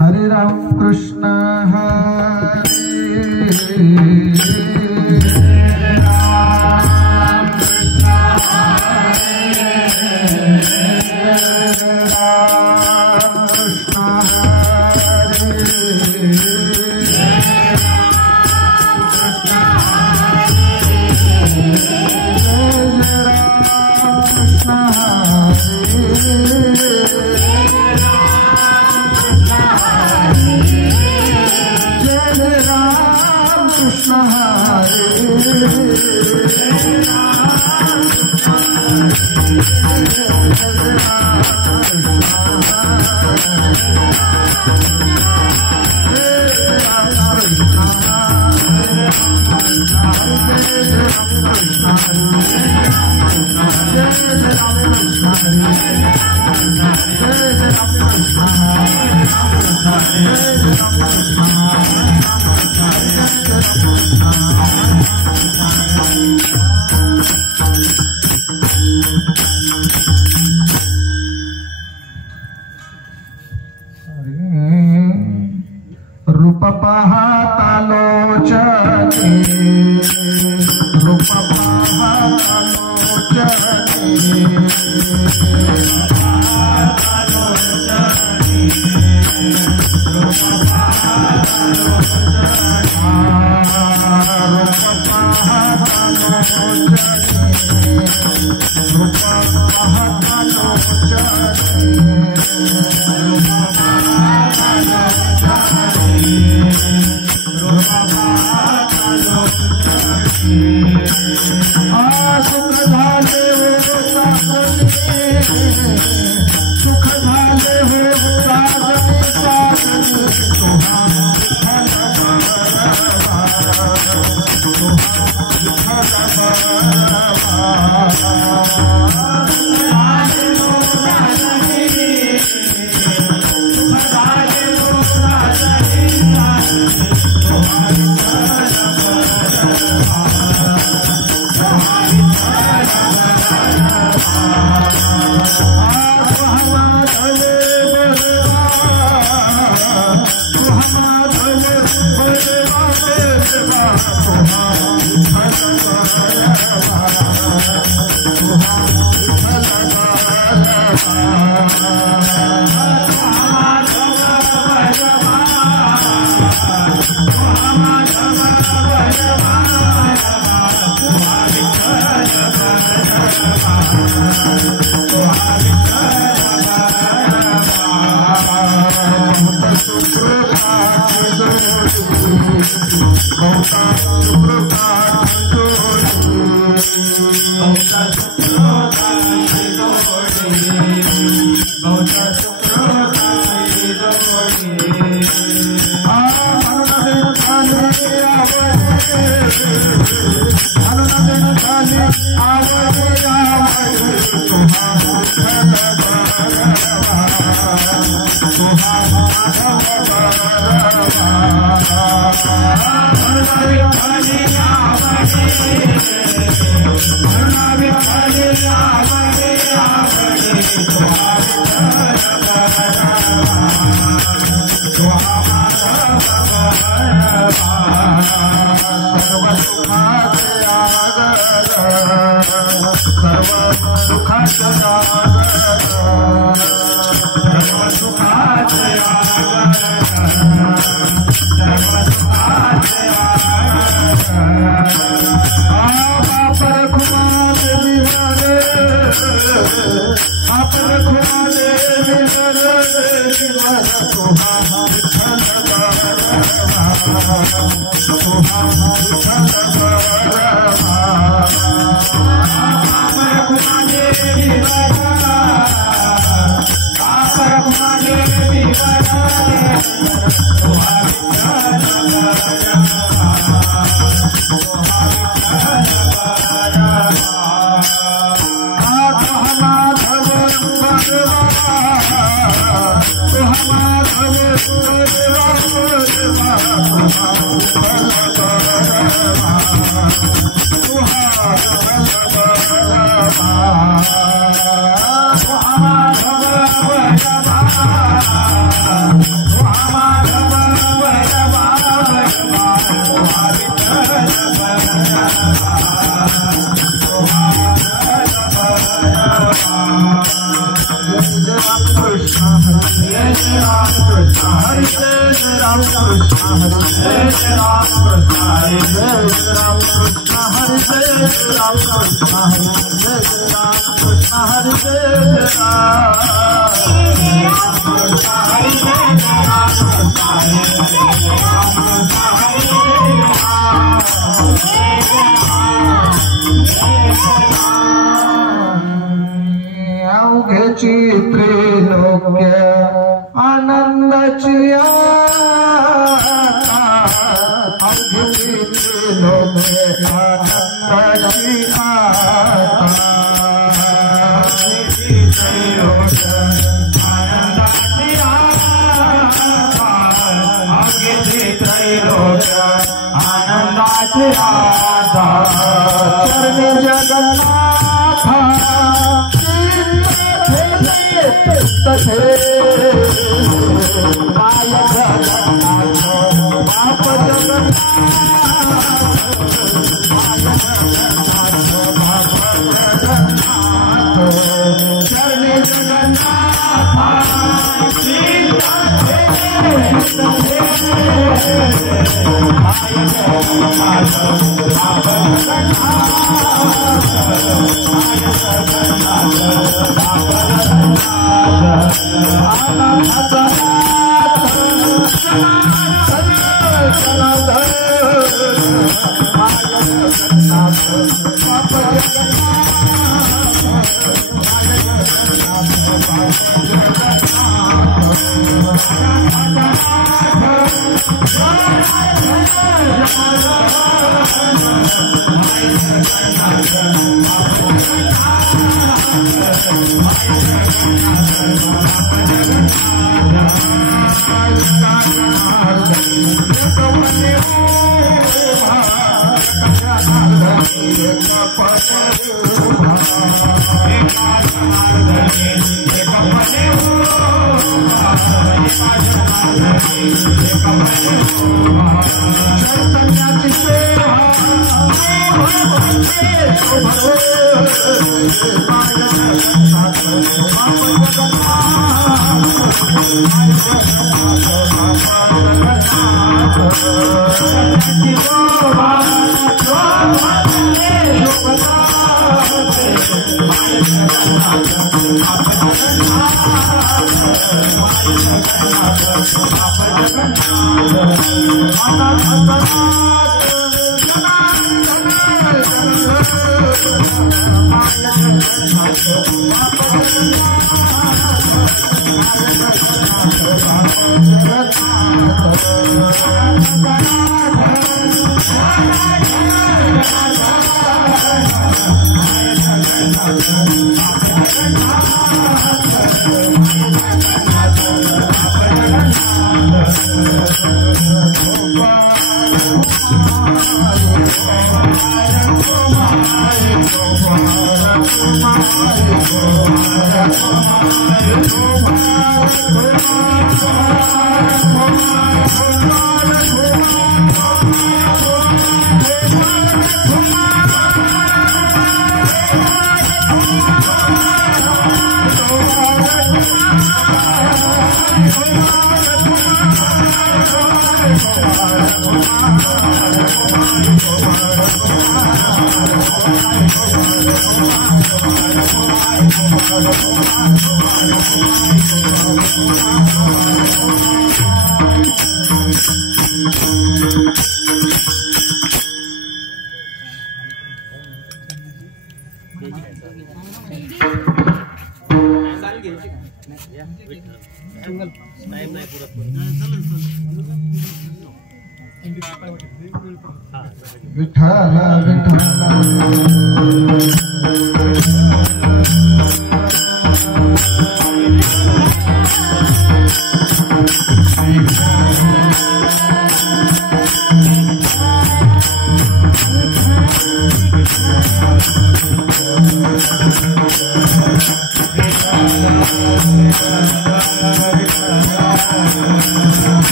हरे राम कृष्ण रूप पाहता लोचने रूप पाहता लोचने Bye.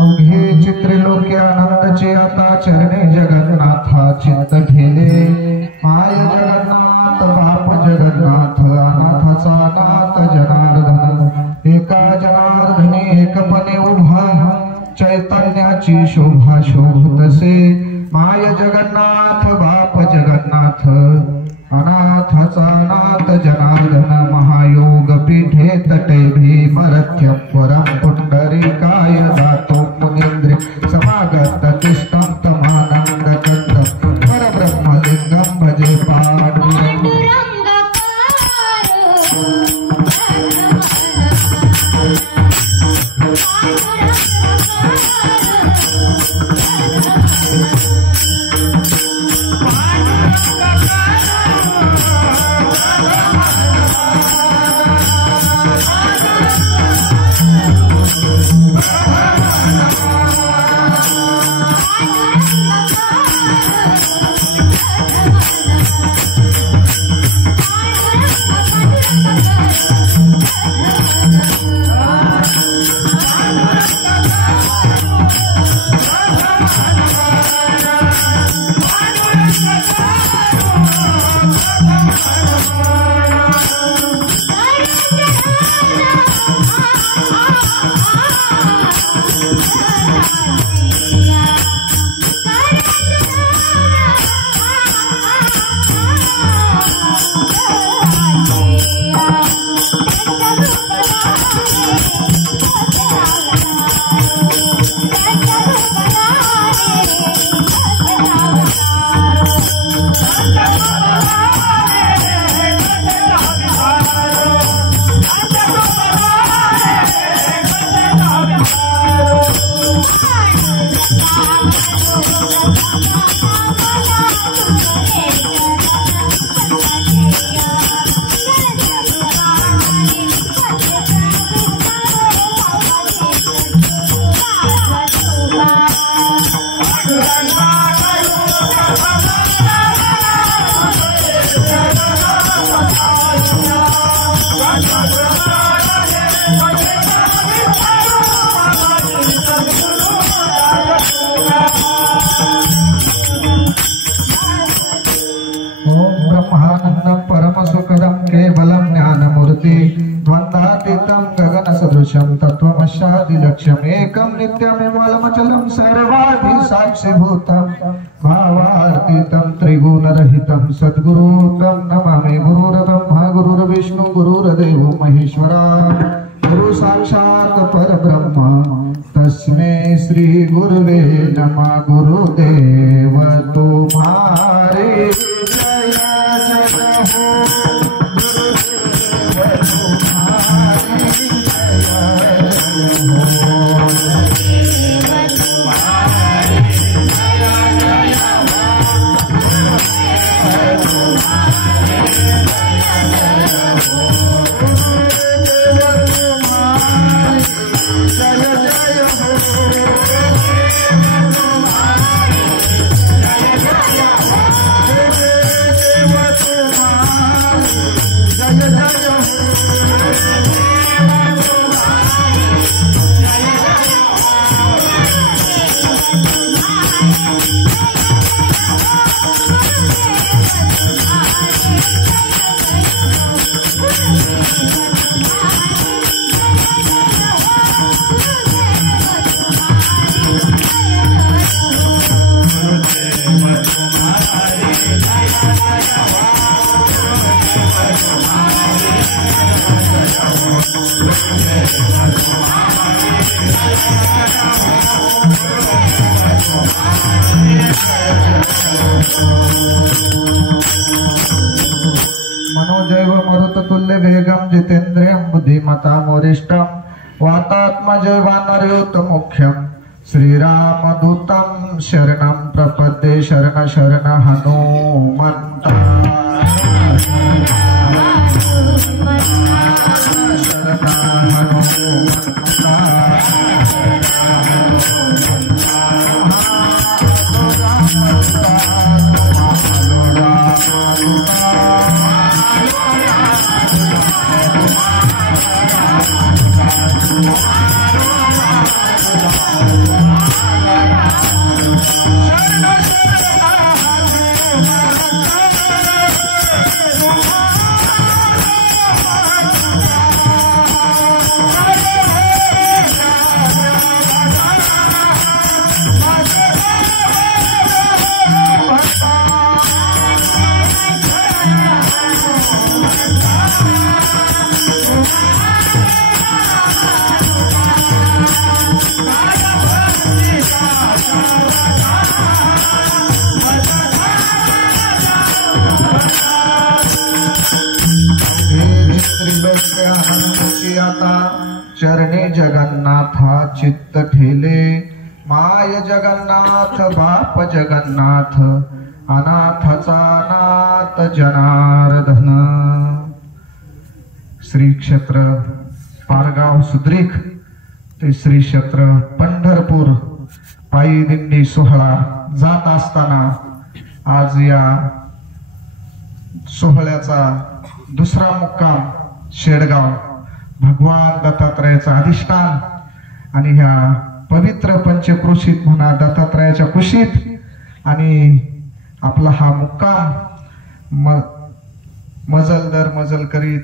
अवघे चित्रलोके आनंदचे आता चरणे जगन्नाथा चिंत ठेले माय जगन्नाथ बाप जगन्नाथ अनाथाचा नाथ जनार्दन एका जनार्दनी एकपणे उभा चैतन्याची शोभा शोभतसे माय जगन्नाथ बाप जगन्नाथ अनाथाचा नाथ जनार्दन महायोग पीठे तटे भीमरथ्यम परम पुंडरीकाय दातो मुनींद्र समागत तिष्ठं तमानंद कंदं परब्रह्मलिंगं भजे पांडुरंग ज्ञानम परम सुखदम केवलम ज्ञानमूर्ति द्वंद्वातीतं गगन सदृशम तत्वमस्यादिलक्ष्यम एकम नित्यमिमलमचलम सर्वाधि साक्षिभूतम भावातीतं त्रिगुणरहितं सद्गुरुं नमामि। गुरुर्ब्रह्मा गुरुर्विष्णु गुरुर्देवो महेश्वरा गुरु साक्षात् परब्रह्म तस्मै श्री गुरुवे नमः। गुरुदेव तुम्हारे जय जय हो, गुरुदेव तुम्हारे जय मनोजैव मरुततुल्य वेगम जितेन्द्रियं बुद्धिमतां वरिष्ठं वातात्मजैवानर्योतमुख्यं श्रीरामदूतं शरणं प्रपद्ये। शरण शरण हनुमन्ता चरणी जगन्नाथा चित्त ठेले। माय जगन्नाथ बाप जगन्नाथ अनाथचा नाथ जनार्दन। श्री क्षेत्र पारगाव सुद्रीक ते श्री क्षेत्र पंढरपूर पायी दिंडी सोहळा जात असताना आज या सोहळ्याचा दुसरा मुक्काम शेडगाव भगवान दत्तात्रयाचं अधिष्ठान आणि ह्या पवित्र पंचक्रोशीत म्हणा दत्तात्रयाच्या कुशीत आणि आपला हा मुक्काम मजल दर मजल करीत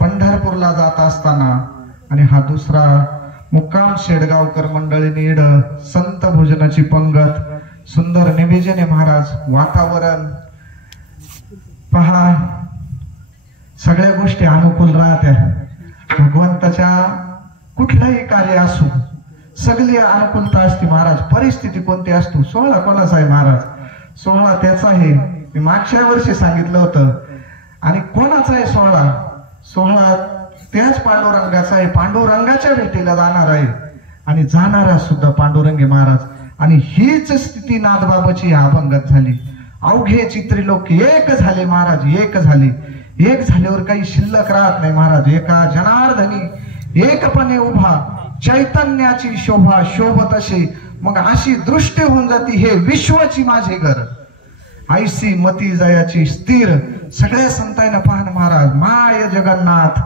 पंढरपूरला जात असताना आणि हा दुसरा मुक्काम शेडगावकर मंडळीने इड संत भोजनाची पंगत सुंदर निवेदने महाराज वातावरण पहा सगळ्या गोष्टी अनुकूल राहत्या। भगवंताच्या कुठलाही कार्य असो सगळी अनुकूलता असते महाराज। परिस्थिती कोणती असतो सोहळा कोणाचा आहे महाराज? सोहळा त्याचा आहे। मी मागच्या वर्षी सांगितलं होतं। आणि कोणाचा आहे सोहळा? सोहळा त्याच पांडुरंगाचा आहे। पांडुरंगाच्या भेटीला जाणार आहे आणि जाणारा सुद्धा पांडुरंगी महाराज। आणि हीच स्थिती नाथबाबाची अभंगात झाली। अवघे चित्रिलोक एक झाले महाराज, एक झाले। एक झाल्यावर काही शिल्लक राहत नाही महाराज। एका जनार्दनी एकपणे उभा चैतन्याची शोभा शोभत असे मग अशी दृष्टी होऊन जाती हे विश्वाची माझे घर। ऐसी मती जयाची स्थिर सगळ्या संतांना पाहन महाराज। माय जगन्नाथ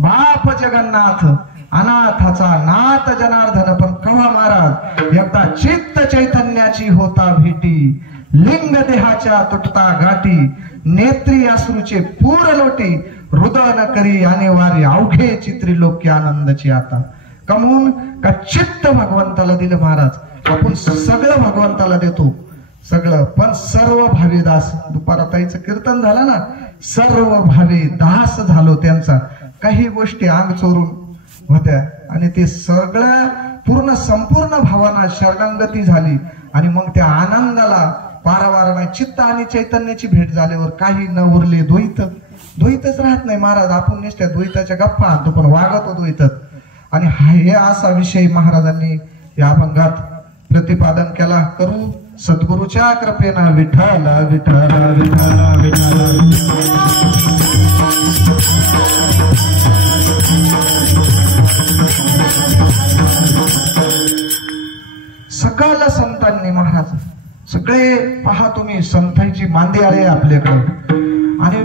बाप जगन्नाथ अनाथाचा नाथ जनार्दन। पण कवा महाराज एकदा चित्त चैतन्याची होता भेटी लिंग देहाच्या तुटता गाठी नेत्री अश्रूचे पूर लोटी हृदय न करी अनिवार्य अवघे चित्री लोक आनंदाची आता कमवून का चित्त भगवंताला दिलं महाराज आपण सगळं भगवंताला देतो सगळं पण सर्व भावी दास दुपाराताईचं कीर्तन झालं ना सर्व भावी दास झालो त्यांचा काही गोष्टी अंग चोरून होत्या आणि ते सगळं पूर्ण संपूर्ण भावाना शरणागती झाली आणि मग त्या आनंदाला पारावार नाही चित्त आणि चैतन्याची भेट झाल्यावर काही न उरले द्वैतच राहत नाही महाराज आपण नुसत्या द्वैताच्या गप्पा आणतो पण वागतो द्वैतच आणि हे असा विषय महाराजांनी या अभंगात प्रतिपादन केला करू सद्गुरूच्या कृपेनं विठ्ठल विठ्ठल विठ्ठल विठ्ठल सगळ्या संतांनी महाराज सगळे पहा तुम्ही संतांची मांदी आले आपल्याकडे आणि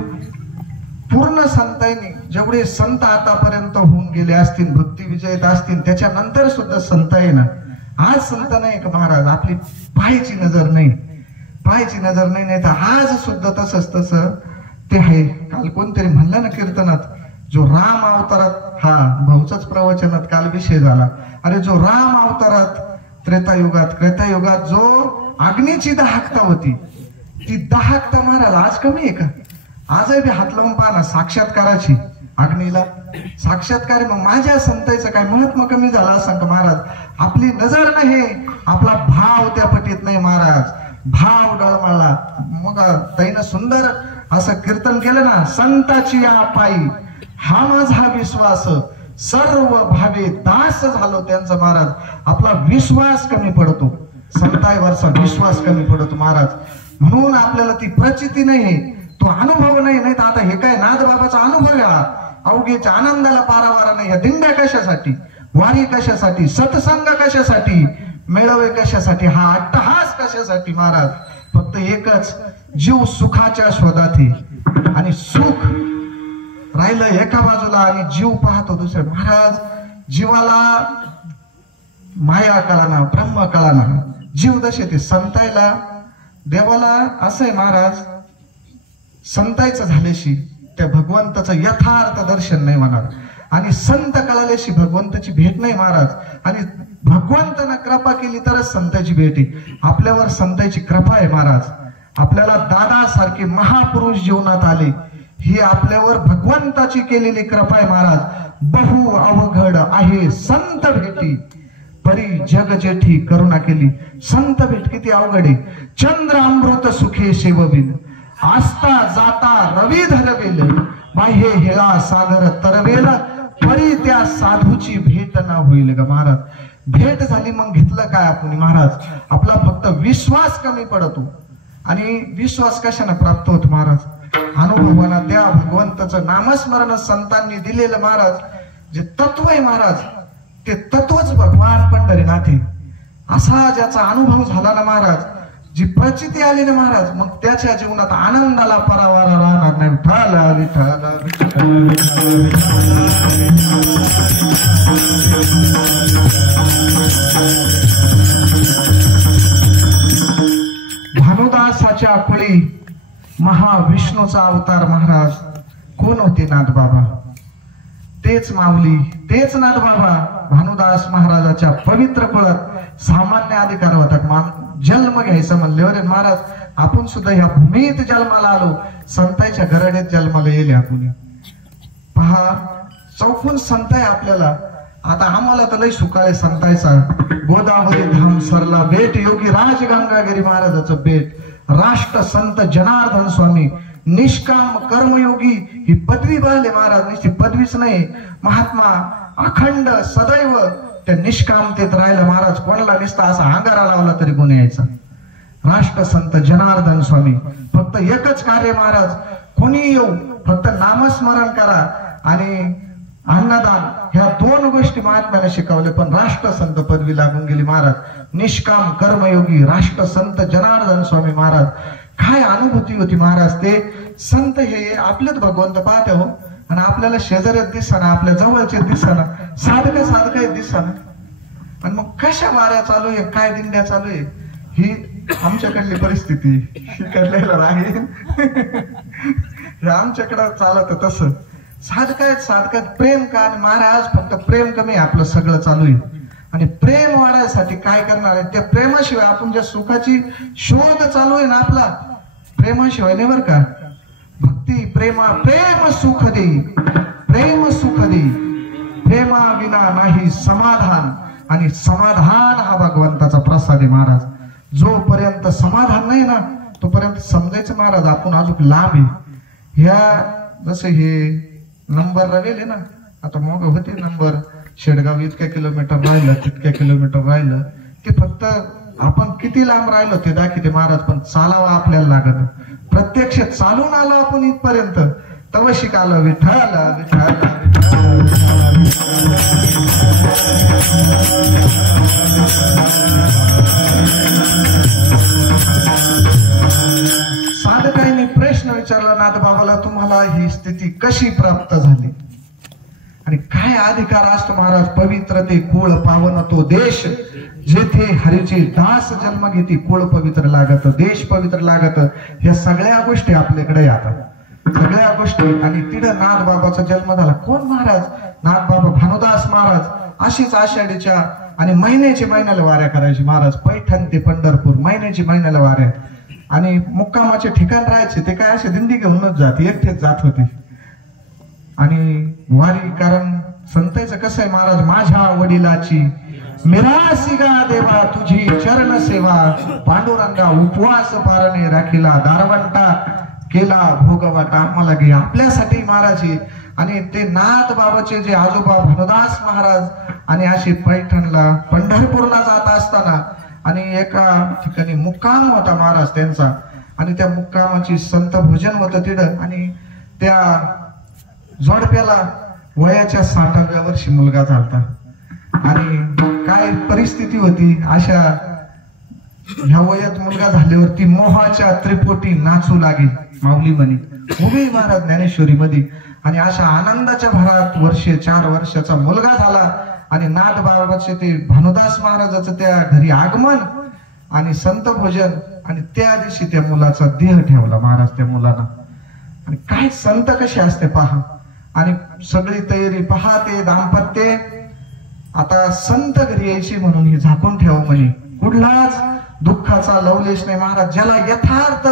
पूर्ण संतांनी जेवढे संत आतापर्यंत होऊन गेले असतील भक्ती विजयत असतील त्याच्यानंतर सुद्धा संत आहे ना आज संत नाही का महाराज आपली पाहायची नजर नाही तर आज सुद्धा तसंच ते आहे काल कोणतरी म्हणलं ना कीर्तनात जो राम अवतारात हा भाऊचाच प्रवचनात काल विषय झाला अरे जो राम अवतारात त्रेतायुगात जो अग्नीची दाहकता होती ती दाहकता महाराज आज कमी आहे का आजही हात लावून पहा ना साक्षात्काराची अग्नीला साक्षात्कार मग माझ्या संतांचं काय महत्व कमी झालं असं का महाराज आपली नजर नाही आपला भाव त्या पटीत नाही महाराज भाव डळमळला मग ताईनं सुंदर असं कीर्तन केलं ना संताची या पायी हा माझा विश्वास सर्व भावे दास झालो त्यांचा महाराज आपला विश्वास कमी पडतो संतांवरचा विश्वास कमी पडतो महाराज म्हणून आपल्याला ती प्रचिती नाही तो अनुभव नाही तर आता हे काय नाद बाबाचा अनुभव आहे अवघेच्या आनंदाला पारावारा नाही या दिंड्या कशासाठी वारी कशासाठी सत्संग कशासाठी मेळावे कशासाठी हा अट्टहास कशासाठी महाराज फक्त एकच जीव सुखाच्या शोधात आणि सुख राहिलं एका बाजूला आणि जीव पाहतो दुसऱ्या महाराज जीवाला माया कळाना ब्रह्म कळाना जीव दशे ते संतायला देवाला असं आहे महाराज संतायचं झाल्याशी त्या भगवंताचं यथार्थ दर्शन नाही होणार आणि संत कळाल्याशी भगवंताची भेट नाही महाराज आणि भगवंतानं कृपा केली तरच संतांची भेट आहे आपल्यावर संतांची कृपा आहे महाराज आपल्याला दादा सारखे महापुरुष जीवनात आले ही आपल्यावर भगवंताची केलेली कृपा आहे महाराज बहु अवघड आहे संत भेटी परी जग जेठी करुणा केली संत भेट किती अवघड आहे चंद्र अमृत सुखे सेवविन आस्था जाता रवी धरवेल बाह्य हेळा सागर तरवेल परी त्या साधूची भेट ना होईल ग महाराज भेट झाली मग घेतलं काय आपण महाराज आपला फक्त विश्वास कमी पडतो आणि विश्वास कशाने प्राप्त होतो महाराज अनुभवाना त्या भगवंताचं नामस्मरण संतांनी दिलेलं महाराज जे तत्व आहे महाराज ते तत्वच भगवान पंढरीनाथ आहे असा ज्याचा अनुभव झाला ना महाराज जी प्रचिती आली ना महाराज मग त्याच्या जीवनात आनंदाला परावारा राहणार नाही भानुदासाच्या कुळी महाविष्णूचा अवतार महाराज कोण होते नाथबाबा तेच माऊली तेच नाथबाबा भानुदास महाराजाच्या पवित्र कुळात सामान्य अधिकार होता जन्म घ्यायचा म्हणल्यावर महाराज आपण सुद्धा ह्या भूमीत जन्माला आलो संतांच्या घराण्यात जन्माला येले आपण पहा चौकून संत आहे आपल्याला आता आम्हाला तर लय सुकाळे संतायचा गोदावरी धाम सरला बेट योगी राज गंगागिरी महाराजाचं बेट राष्ट्र संत जनार्दन स्वामी निष्काम कर्मयोगी ही पदवी बळले महाराज नुसती पदवीच नाही महात्मा अखंड सदैव त्या निष्कामतेत राहिला महाराज कोणाला निसता असा अंगारा लावला तरी कोणी यायचा राष्ट्र संत जनार्दन स्वामी फक्त एकच कार्य महाराज कोणी येऊ फक्त नामस्मरण करा आणि अन्नदान ह्या दोन गोष्टी महात्म्याने शिकवले पण राष्ट्र संत पदवी लागून गेली महाराज निष्काम कर्मयोगी राष्ट्र संत जनार्दन स्वामी महाराज काय अनुभूती होती महाराज ते संत हे आपलेच भगवंत पाहते हो आणि आपल्याला शेजाऱ्यात दिसना आपल्या जवळचे दिसना साधकं दिसना आणि मग कशा वाऱ्या चालू आहे काय दिंड्या चालू आहे ही आमच्याकडली परिस्थिती शिकायला राहील हे आमच्याकडं चालत तसं साधकात प्रेम का आणि महाराज फक्त प्रेम कमी आपलं सगळं चालू आहे. आणि प्रेम वाढायसाठी काय करणार आहे? त्या प्रेमाशिवाय आपण ज्या सुखाची शोध चालू आहे ना आपला, प्रेमाशिवाय नाही बरं का. भक्ती प्रेम सुख दे, प्रेम सुख दे, प्रेमा विना नाही समाधान. आणि समाधान हा भगवंताचा प्रसाद आहे महाराज. जोपर्यंत समाधान नाही ना तोपर्यंत समजायचं महाराज आपण अजून लांब आहे. ह्या जसं हे नंबर राहिले ना, आता मग होते नंबर शेडगाव इतक्या किलोमीटर राहिलं, तितक्या किलोमीटर राहिलं, ते फक्त आपण किती लांब राहिलो ते दाखवते महाराज. पण चालावं आपल्याला लागत. प्रत्यक्ष चालून आलो आपण इथपर्यंत तव शिकालं विठ्ठल विठ्ठल. साधकांनी प्रश्न विचारला नाथबाबाला, तुम्हाला ही स्थिती कशी प्राप्त झाली आणि काय अधिकार असतो महाराज? पवित्र ते कुळ पावन तो देश, जेथे हरीचे दास जन्म घेती. कुळ पवित्र लागत, देश पवित्र लागत, ह्या सगळ्या गोष्टी आपल्याकडे येतात, सगळ्या गोष्टी. आणि तिथं नाथबाबाचा जन्म झाला. कोण महाराज? नाथबाबा भानुदास महाराज. अशीच आषाढीच्या आणि महिन्याला वाऱ्या करायची महाराज. पैठण ते पंढरपूर महिन्याला वाऱ्या. आणि मुक्कामाचे ठिकाण राहायचे ते काय असे दिंडी घेऊनच जात, एकटेच जात होते. आणि वारी, कारण संतांचं कसं आहे महाराज, माझ्या वडिलाची मिरासी गा देवा तुझी चरण सेवा, पांडुरंगा उपवास पारणे राखीला, दारवंटा केला भोगवटा आम्हाला घे. आपल्यासाठी महाराज. आणि ते नाथ बाबाचे जे आजोबा भानुदास महाराज आणि अशी पैठणला पंढरपूरला जात असताना आणि एका ठिकाणी मुक्काम होता महाराज त्यांचा. आणि त्या मुक्कामाची संत भोजन होतं तिथं. आणि त्या जोडप्याला वयाच्या 60व्या वर्षी मुलगा झालता. आणि काय परिस्थिती होती, अशा ह्या वयात मुलगा झाल्यावरती मोहाच्या त्रिपोटी नाचू लागेल माऊली म्हणे उभी महाराज ज्ञानेश्वरी मध्ये. आणि अशा आनंदाच्या भरात 4 वर्षाचा मुलगा झाला. आणि नाथ बाबाचे ते भानुदास महाराजाचं त्या घरी आगमन आणि संत भोजन. आणि त्या दिवशी त्या मुलाचा देह ठेवला महाराज त्या मुलाला. आणि काय संत कसे असते पहा. आणि सगळी तयारी पहा, ते दाम्पत्य आता संत घरी यायची म्हणून हे झाकून ठेव म्हणे. कुठलाच दुःखाचा लवलेश नाही महाराज. ज्याला यथार्थ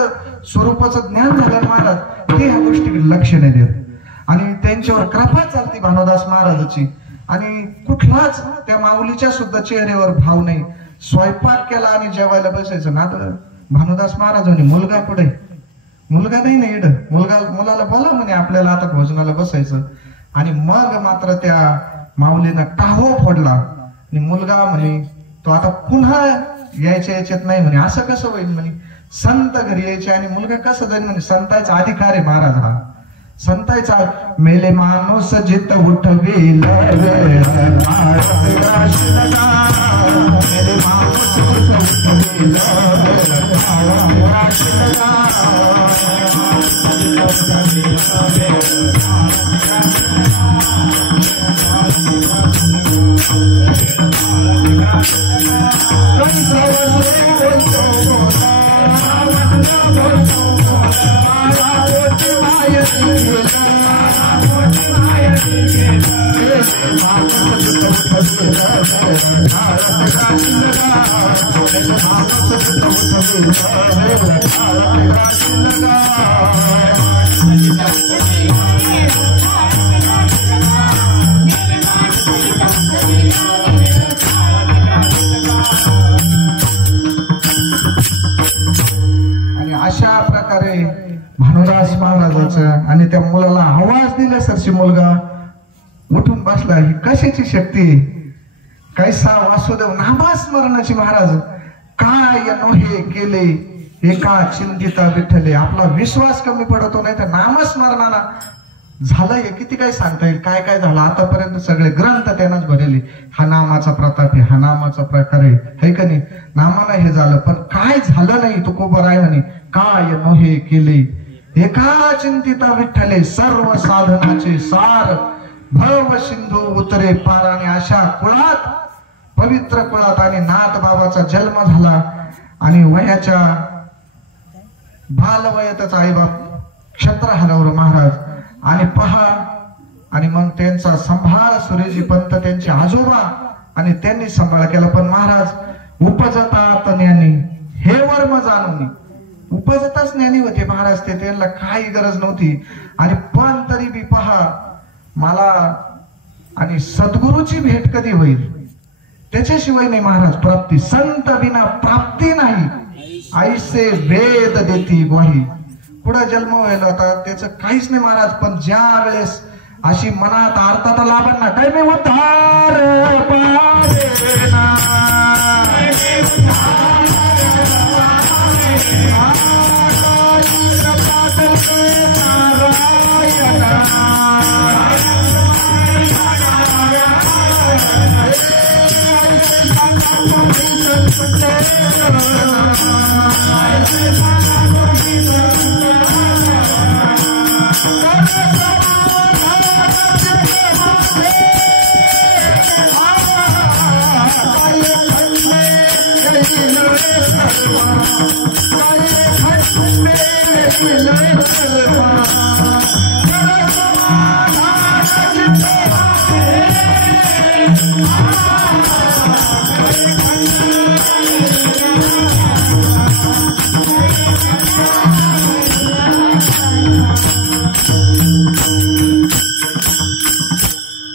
स्वरूपाचं ज्ञान झालं महाराज ते ह्या गोष्टीकडे लक्ष नाही देत. आणि त्यांच्यावर कृपा चालती भानुदास महाराजाची. आणि कुठलाच त्या माऊलीच्या सुद्धा चेहऱ्यावर भाव नाही. स्वयंपाक केला आणि जेवायला बसायचं ना. भानुदास महाराजांनी मुलगा पुढे, मुलगा नाही ना इड, मुलाला बोला म्हणे आपल्याला आता भोजनाला बसायचं. आणि मग मात्र त्या माऊलीनं टाहो फोडला. आणि मुलगा म्हणे तो आता पुन्हा यायच्यात नाही म्हणे. असं कसं होईल म्हणे, संत घरी यायचे आणि मुलगा कसं जाईल म्हणे. संतांचा अधिकार आहे महाराज हा. संतांचा मेले माणूस जित उठवेल, मेले माणूस उठवेल, आणि अशा प्रकारे भानुदास महाराजाचं आणि त्या मुलाला आवाज दिल्यासारखी मुलगा उठून बसला. ही कशाची शक्ती? कैसा वासुदेव नामस्मरणाची महाराज. काय हे केले एका चिंतिता विठ्ठले. आपला विश्वास कमी पडतो नाही तर नामस्मरणाला झालंय किती काय सांगता येईल. काय काय झालं आतापर्यंत सगळे ग्रंथ त्यानंच भरले. हा नामाचा प्रताप आहे, हा नामाचा प्रकार आहे, है का नाही. नामानं हे झालं पण काय झालं नाही. तो कोबर आहे म्हणे काय हे केले एका चिंतिता विठ्ठले, सर्व साधनाचे सार, भव सिंधू उतरे पार. आणि अशा कुळात, पवित्र कुळात आणि नाथ बाबाचा जन्म झाला. आणि वयाच्या बालवयातच आईबाप क्षत्र हलवलं महाराज. आणि पहा, आणि मग त्यांचा सांभाळ सुरेजी पंत त्यांचे आजोबा आणि त्यांनी सांभाळ केला. पण महाराज उपजतात ज्ञानी हे वर्म जाणून, उपजताच ज्ञानी होते महाराज ते, त्यांना काही गरज नव्हती. आणि पण तरी बी पहा, मला आणि सद्गुरूची भेट कधी होईल त्याच्याशिवाय नाही महाराज प्राप्ती. संत बिना प्राप्ती नाही, ऐसे वेद देती ग्वाही. पुढे जन्म व्हायला होता त्याचं काहीच नाही महाराज. पण ज्या वेळेस अशी मनात अर्थात लाभन ना, काय मी उद्धार पावेना,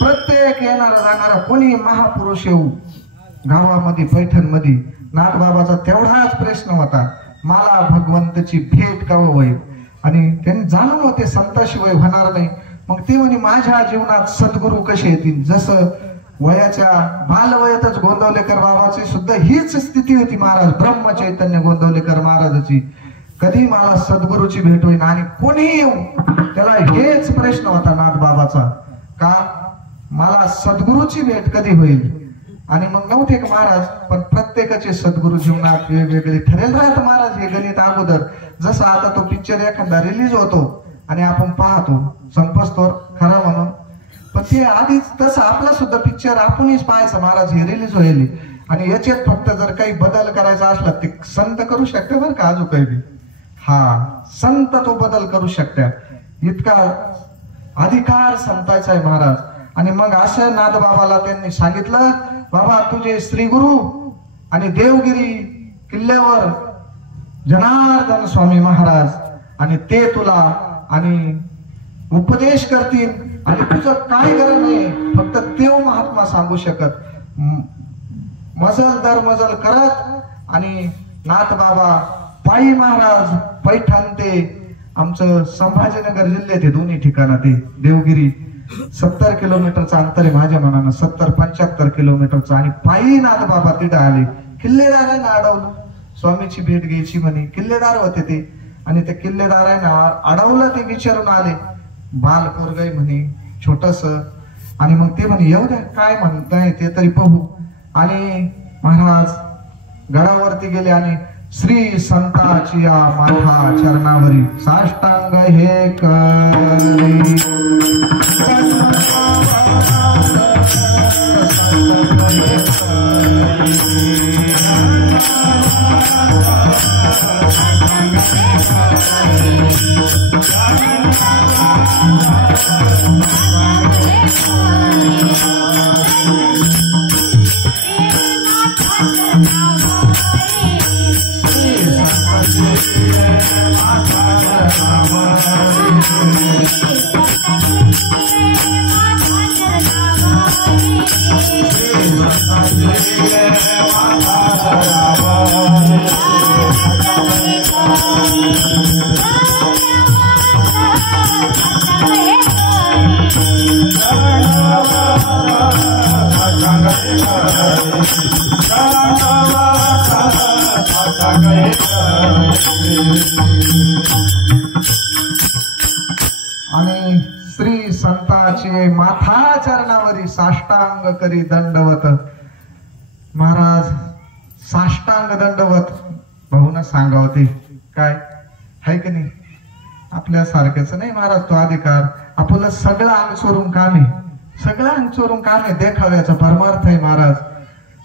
प्रत्येक येणारा जाणारा कोणी महापुरुष येऊ गावामध्ये पैठणमध्ये, नागबाबाचा तेवढाच प्रश्न होता, मला भगवंताची भेट कवा होईल. आणि त्यांनी जाणून होते संताशिवाय होणार नाही. मग ते म्हणे माझ्या जीवनात सद्गुरू कसे येतील. जसं वयाच्या बालवयातच गोंदवलेकर बाबाची सुद्धा हीच स्थिती होती महाराज, ब्रह्मचैतन्य गोंदवलेकर महाराजाची. कधी मला सद्गुरूची भेट होईल आणि कोणीही येऊ, त्याला हेच प्रश्न होता नागबाबाचा, का मला सद्गुरूची भेट कधी होईल. आणि मग नव्हते का महाराज, पण प्रत्येकाचे सद्गुरू जीवनात वेगवेगळे ठरेल राहत महाराज. हे गणित अगोदर जसं आता तो पिक्चर एखादा रिलीज होतो आणि आपण पाहतो संपस्तोर खरा म्हणून, पण ते आधीच तसं आपला सुद्धा पिक्चर आपणच पाहायचं महाराज. हे रिलीज होईल आणि याच्यात फक्त जर काही बदल करायचा असला ते संत करू शकते बरं का, अजून काही बी. हा संत तो बदल करू शकते, इतका अधिकार संतांचा आहे महाराज. आणि मग असं नादबाबाला त्यांनी सांगितलं, बाबा तुझे श्री गुरु आणि देवगिरी किल्ल्यावर जनार्दन स्वामी महाराज आणि ते तुला आणि उपदेश करतील आणि तुझं काय गरज नाही, फक्त देव महात्मा सांगू शकत. मजल दर मजल करत आणि नाथबाबा पायी महाराज पैठण ते आमचं संभाजीनगर जिल्ह्यात आहे, दोन्ही ठिकाणा ते देवगिरी 70 किलोमीटरचं अंतर आहे माझ्या मनानं, 70-75 किलोमीटरचं. आणि पायी नाथबाबा तिथं आले. किल्लेदारांना अडवलं, स्वामीची भेट घ्यायची म्हणे, किल्लेदार होते ते. आणि त्या किल्लेदारांना अडवलं, ते विचारून आले, बाल पोरगय म्हणे छोटस. आणि मग ते म्हणे येऊ द्या, काय म्हणताय ते तरी पाहू. आणि महाराज गडावरती गेले आणि श्री संताची या माथा चरणावरी साष्टांग हे करी. आणि श्री संतांचे माथा चरणावरी साष्टांग करी दंडवत. महाराज साष्टांग दंडवत भाऊन सांगावं ते काय आहे की नाही, आपल्या सारख्याच नाही महाराज तो अधिकार. आपलं सगळं अंग चोरून काम आहे, सगळं अंग चोरून काम आहे, देखाव्याचा परमार्थ आहे महाराज.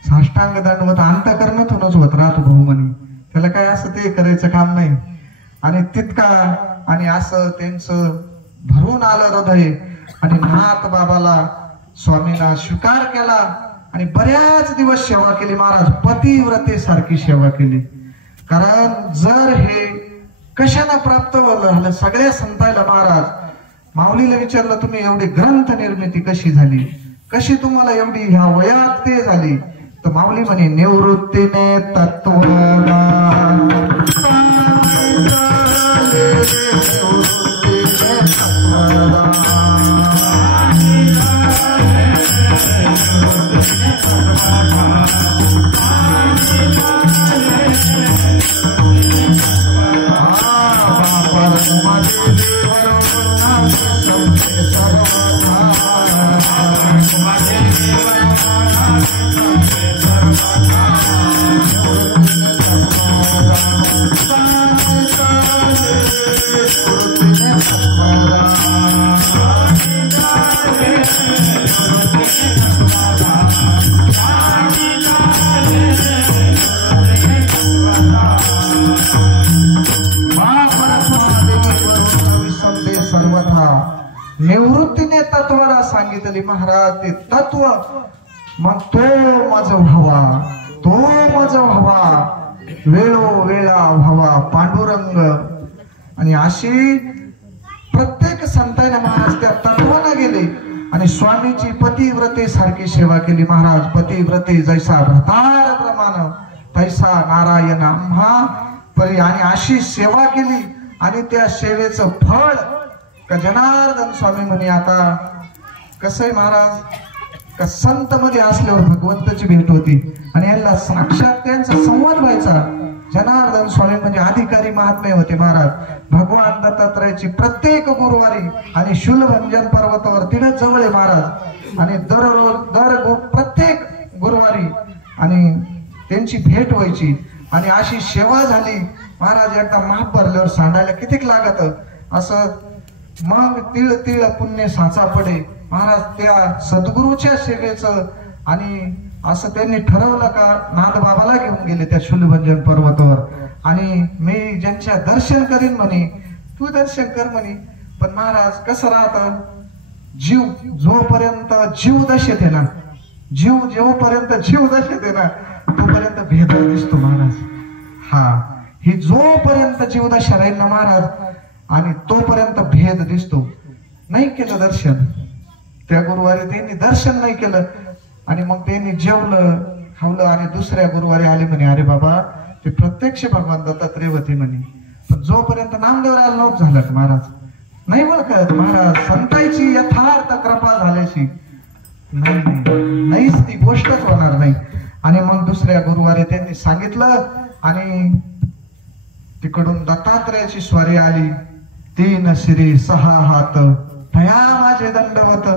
साष्टांग दंडवत अंतकरणातूनच होत राहतो भाऊ म्हणे, त्याला काय असं ते करायचं काम नाही. आणि तितका आणि असं त्यांचं भरून आलं हृदय आणि नाथ बाबाला स्वामींना स्वीकार केला आणि बऱ्याच दिवस सेवा केली महाराज. पतिव्रते सारखी सेवा केली. कारण जर हे कशाला प्राप्त झालं सगळ्या संतांना महाराज माऊलीला विचारलं तुम्ही एवढी ग्रंथ निर्मिती कशी झाली, कशी तुम्हाला एवढी ह्या वयात ते झाली, तर माऊली म्हणे निवृत्तीने निवृत्तीने तत्वाला सांगितले महाराज. ते तत्व मग तो माझा व्हावा, तो माझा व्हावा, वेळोवेळा व्हावा पांडुरंग. आणि अशी प्रत्येक संतांना महाराज त्या तत्वाला गेले आणि स्वामीची पतिव्रते सारखी सेवा केली महाराज. पतिव्रते जैसा भ्रतार प्रमाण तैसा नारायण आम्हा परी. आणि अशी सेवा केली आणि त्या सेवेचं फळ का जनार्दन स्वामी म्हणे. आता कसं आहे महाराज का संत मध्ये असल्यावर भगवंताची भेट होती आणि यांना साक्षात त्यांचा संवाद व्हायचा. जनार्दन स्वामी म्हणजे अधिकारी महात्मे होते महाराज. भगवान दत्तात्रयाची प्रत्येक गुरुवारी आणि शूलभंजन पर्वतावर तिथे जवळ आहे महाराज. आणि दररोज प्रत्येक गुरुवारी आणि त्यांची भेट व्हायची आणि अशी सेवा झाली महाराज. एकदा माप भरल्यावर सांडायला कितीक लागत असं. मग तिळ तिळ पुण्य साचा पडे महाराज त्या सद्गुरूच्या सेवेचं. आणि असं त्यांनी ठरवलं का नाथ बाबाला घेऊन गेले त्या शूलभंजन पर्वतावर. आणि मी ज्यांच्या दर्शन करीन म्हणे तू दर्शन कर म्हणे. पण महाराज कसं राहत जीव जोपर्यंत जीव दशेत आहे ना, जीव जोपर्यंत जीव दशेत आहे ना तोपर्यंत भेद दिसतो महाराज. हा ही जोपर्यंत जीवदशा राहील ना महाराज आणि तोपर्यंत भेद दिसतो. नाही केलं दर्शन त्या गुरुवारी, त्यांनी दर्शन नाही केलं आणि मग त्यांनी जेवलं खावलं आणि दुसऱ्या गुरुवारी आले म्हणे अरे बाबा ते प्रत्यक्ष भगवान दत्तात्रय होते म्हणे. पण जोपर्यंत नामदेवराला नव्हतं झालं महाराज नाही ओळखत महाराज. संतांची यथार्थ कृपा झाल्याशी नाहीच ती गोष्टच होणार नाही. आणि मग दुसऱ्या गुरुवारी त्यांनी सांगितलं आणि तिकडून दत्तात्रयाची स्वारी आली. 3 शिरी 6 हात भया माझे दंडवत,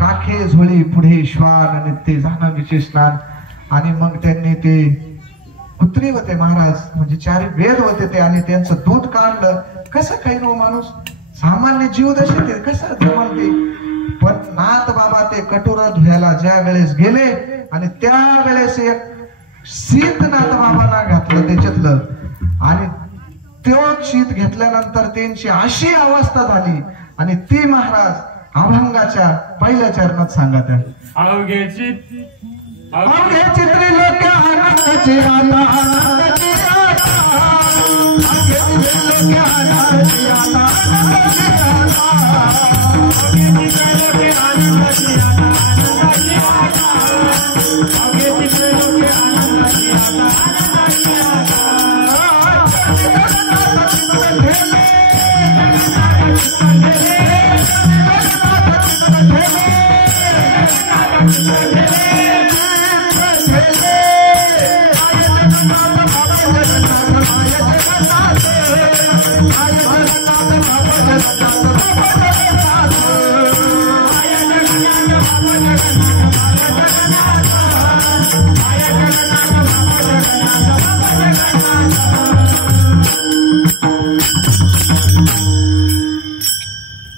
काखे झोळी पुढे श्वान आणि ते जाणं विशेष स्नान. आणि मग त्यांनी ते कुत्री होते महाराज म्हणजे 4 वेद होते ते आणि त्यांचं दूध काढलं. कसं काही नो माणूस सामान्य जीवदशेत कसं जमते. पण नाथ बाबा ते कटोरा धुयाला ज्या वेळेस गेले आणि त्या वेळेस एक शीत नाथ बाबांना घातलं त्याच्यातलं आणि तो शीत घेतल्यानंतर त्यांची अशी अवस्था झाली आणि ती महाराज अभंगाच्या पहिल्या चरणात सांगा त्या अवघे चित्री लोक आनंदाची आता आनंदाची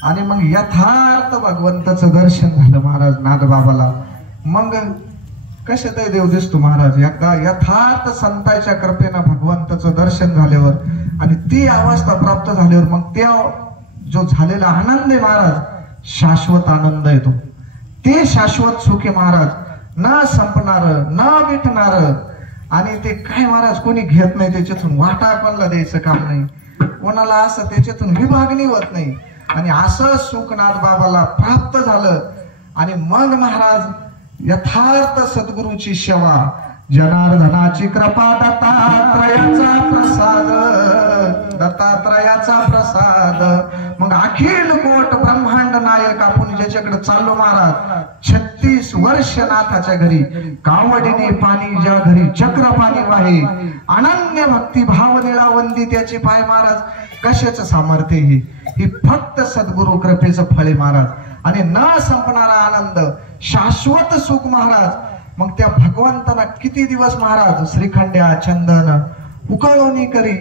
आणि मग यथार्थ भगवंताचं दर्शन झालं महाराज नाथ बाबाला. मग कशात देव दिसतो महाराज. एकदा यथार्थ संतांच्या कृपेनं भगवंताचं दर्शन झाल्यावर आणि ती अवस्था प्राप्त झाल्यावर मग त्या जो झालेला आनंद आहे महाराज शाश्वत आनंद येतो. ते शाश्वत सुख आहे महाराज, न संपणार न मिटणार. आणि ते काय महाराज कोणी घेत नाही, त्याच्यातून वाटा कोणाला द्यायचं काम नाही, कोणाला असं त्याच्यातून विभागणी होत नाही. आणि असं सुख नाथ बाबाला प्राप्त झालं. आणि मग महाराज यथार्थ सद्गुरूची सेवा, जनार्दनाची कृपा, दत्तात्रयाचा प्रसाद, दत्तात्रयाचा प्रसाद. मग अखिल कोट ब्रह्मांड नायक आपण ज्याच्याकडे चाललो महाराज, 36 वर्ष नाथाच्या घरी कावडीने पाणी ज्या घरी चक्र पाणी वाहे, अनन्य भक्ती भाव निळा वंदी त्याचे पाय महाराज. कशाचं सामर्थ्य हे फक्त सद्गुरु कृपेचं फळे महाराज. आणि न संपणारा आनंद, शाश्वत सुख महाराज. मग त्या भगवंताना किती दिवस महाराज श्रीखंड्या चंदन उकळवणी करी,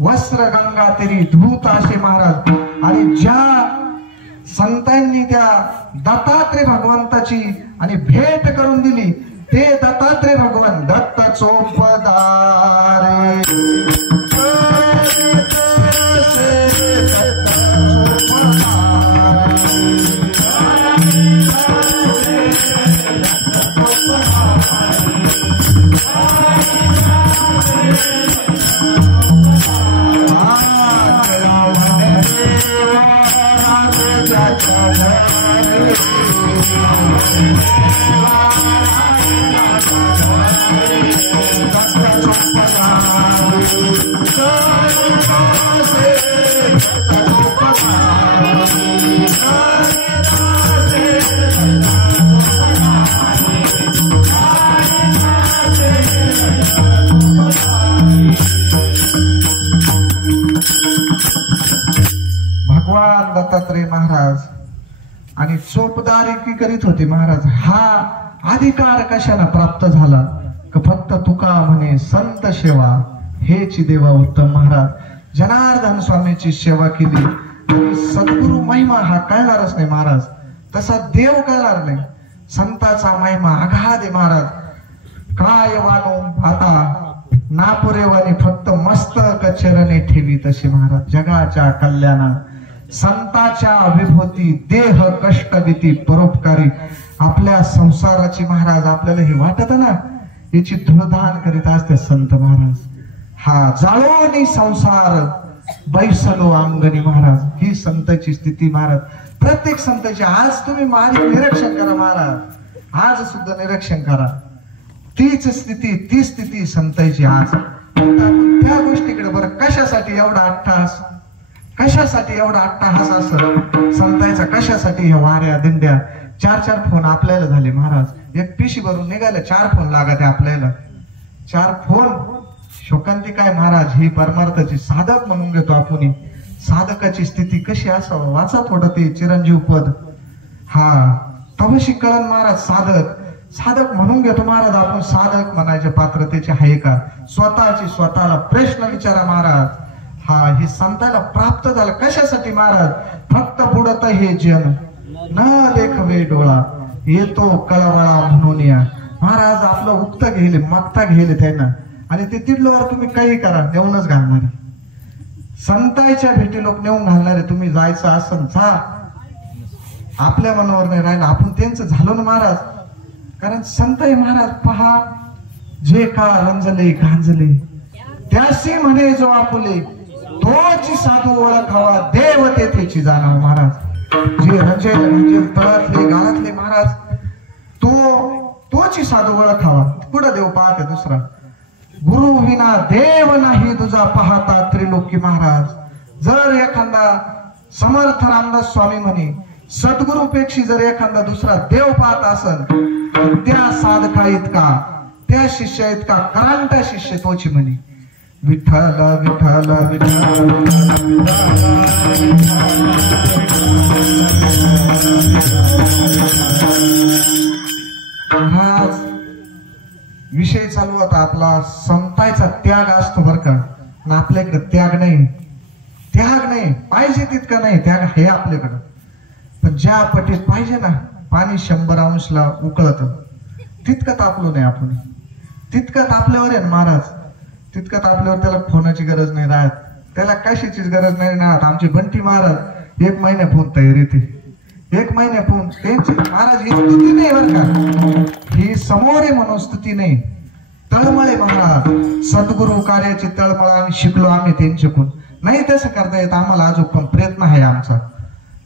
वस्त्र गंगा तेरी धूत असे महाराज. आणि ज्या संतांनी त्या दत्तात्रय भगवंताची आणि भेट करून दिली, ते दत्तात्रय भगवान दत्त चोपदारे. भगवान दत्तात्रय महाराज आणि चोपदारी करीत होते महाराज. हा अधिकार कशाला प्राप्त झाला? फक्त तुका म्हणे संत सेवा हेची देवा उत्तम महाराज. जनार्दन स्वामीची सेवा केली आणि सद्गुरु महिमा हा कळणारच नाही महाराज, तसा देव कळणार नाही. संताचा महिमा अगाध आहे महाराज. काय वानो आता नापुरेवानी फक्त मस्तक चरणे ठेवी तसे महाराज. जगाच्या कल्याणा संताच्या विभूती देह कष्ट भीती परोपकारी आपल्या संसाराची महाराज आपल्याला हे वाटत ना, याची धुळधान करीत असते संत महाराज. हा जाळोनी संसार बैसलो अंगणी महाराज, ही संताची स्थिती महाराज. प्रत्येक संताची आज तुम्ही निरीक्षण करा महाराज, आज सुद्धा निरीक्षण करा. तीच स्थिती ती स्थिती संताची आज. त्या गोष्टीकडे बरं कशासाठी एवढा अट्टहास, कशासाठी एवढा अट्टहास असं संतांचा, कशासाठी ह्या वाऱ्या दिंड्या? 4 फोन आपल्याला झाले महाराज. एक पिशी भरून निघाले 4 फोन लागत आपल्याला. 4 फोन शोकांती काय महाराज, ही परमार्थाची साधक म्हणून घेतो आपण. साधकाची स्थिती कशी असावं वाचा थोडं ते चिरंजीव पद. हा तवशी कळण महाराज. साधक साधक म्हणून घेतो महाराज आपण. साधक म्हणायच्या पात्रतेचे आहे का? स्वतःची स्वतःला प्रश्न विचारा महाराज. हा हे संताला प्राप्त झालं कशासाठी महाराज? फक्त बुडत हे जन न देखवे डोळा, येतो कळवळा म्हणून या महाराज. आपलं उक्त घेले मागता घेले त्यांना, आणि ते तिडलोवर तुम्ही काही करा नेऊनच घालणारे. संतांच्या भेटी लोक नेऊन घालणारे. तुम्ही जायचं असं जा, आपल्या मनावर नाही राहिलं. आपण त्यांचं झालो ना महाराज. कारण संत महाराज पहा, जे का रंजले गांजले त्याशी म्हणे जो आपुले, तोची साधू ओळखावा देव तेथेची जाणाव महाराज. जे रंजेल म्हणजे तळातले गाळातले महाराज, तोची साधू ओळखावा. पुढे देव पाहते दुसरा. गुरु विना देव नाही तुझा पाहता त्रिलोकी महाराज. जर एखादा समर्थ रामदास स्वामी म्हणे, सद्गुरूपेक्षी जर एखादा दुसरा देव पाहत असेल, त्या साधका इतका, त्या शिष्या इतका करांटा शिष्य तोची म्हणे. विठ्ठल विठ्ठल विठ्ठल महाराज. विषय चालू होता आपला संतांचा त्याग असतो बर का. आपल्याकडे त्याग नाही. त्याग नाही पाहिजे तितका नाही त्याग हे आपल्याकडं. पण ज्या पटीत पाहिजे ना, पाणी 100 अंशला उकळत, तितकं तापलो नाही आपण. तितकं तापल्यावर आहे महाराज, तितकं तापल्यावर त्याला फोनाची गरज नाही राहत, त्याला कशाचीच गरज नाही ना. आमचे बंटी महाराज 1 महिन्यापूर्वी तयारी येते, 1 महिन्यापूर्वी त्यांची महाराज ही स्तुती नाही बरं का, ही समोरे म्हणून स्तुती नाही. तळमळे महाराज सद्गुरु कार्याची तळमळ आम्ही शिकलो, आम्ही त्यांच्याकडून. नाही तसं करता येत आम्हाला, अजून पण प्रयत्न आहे आमचा,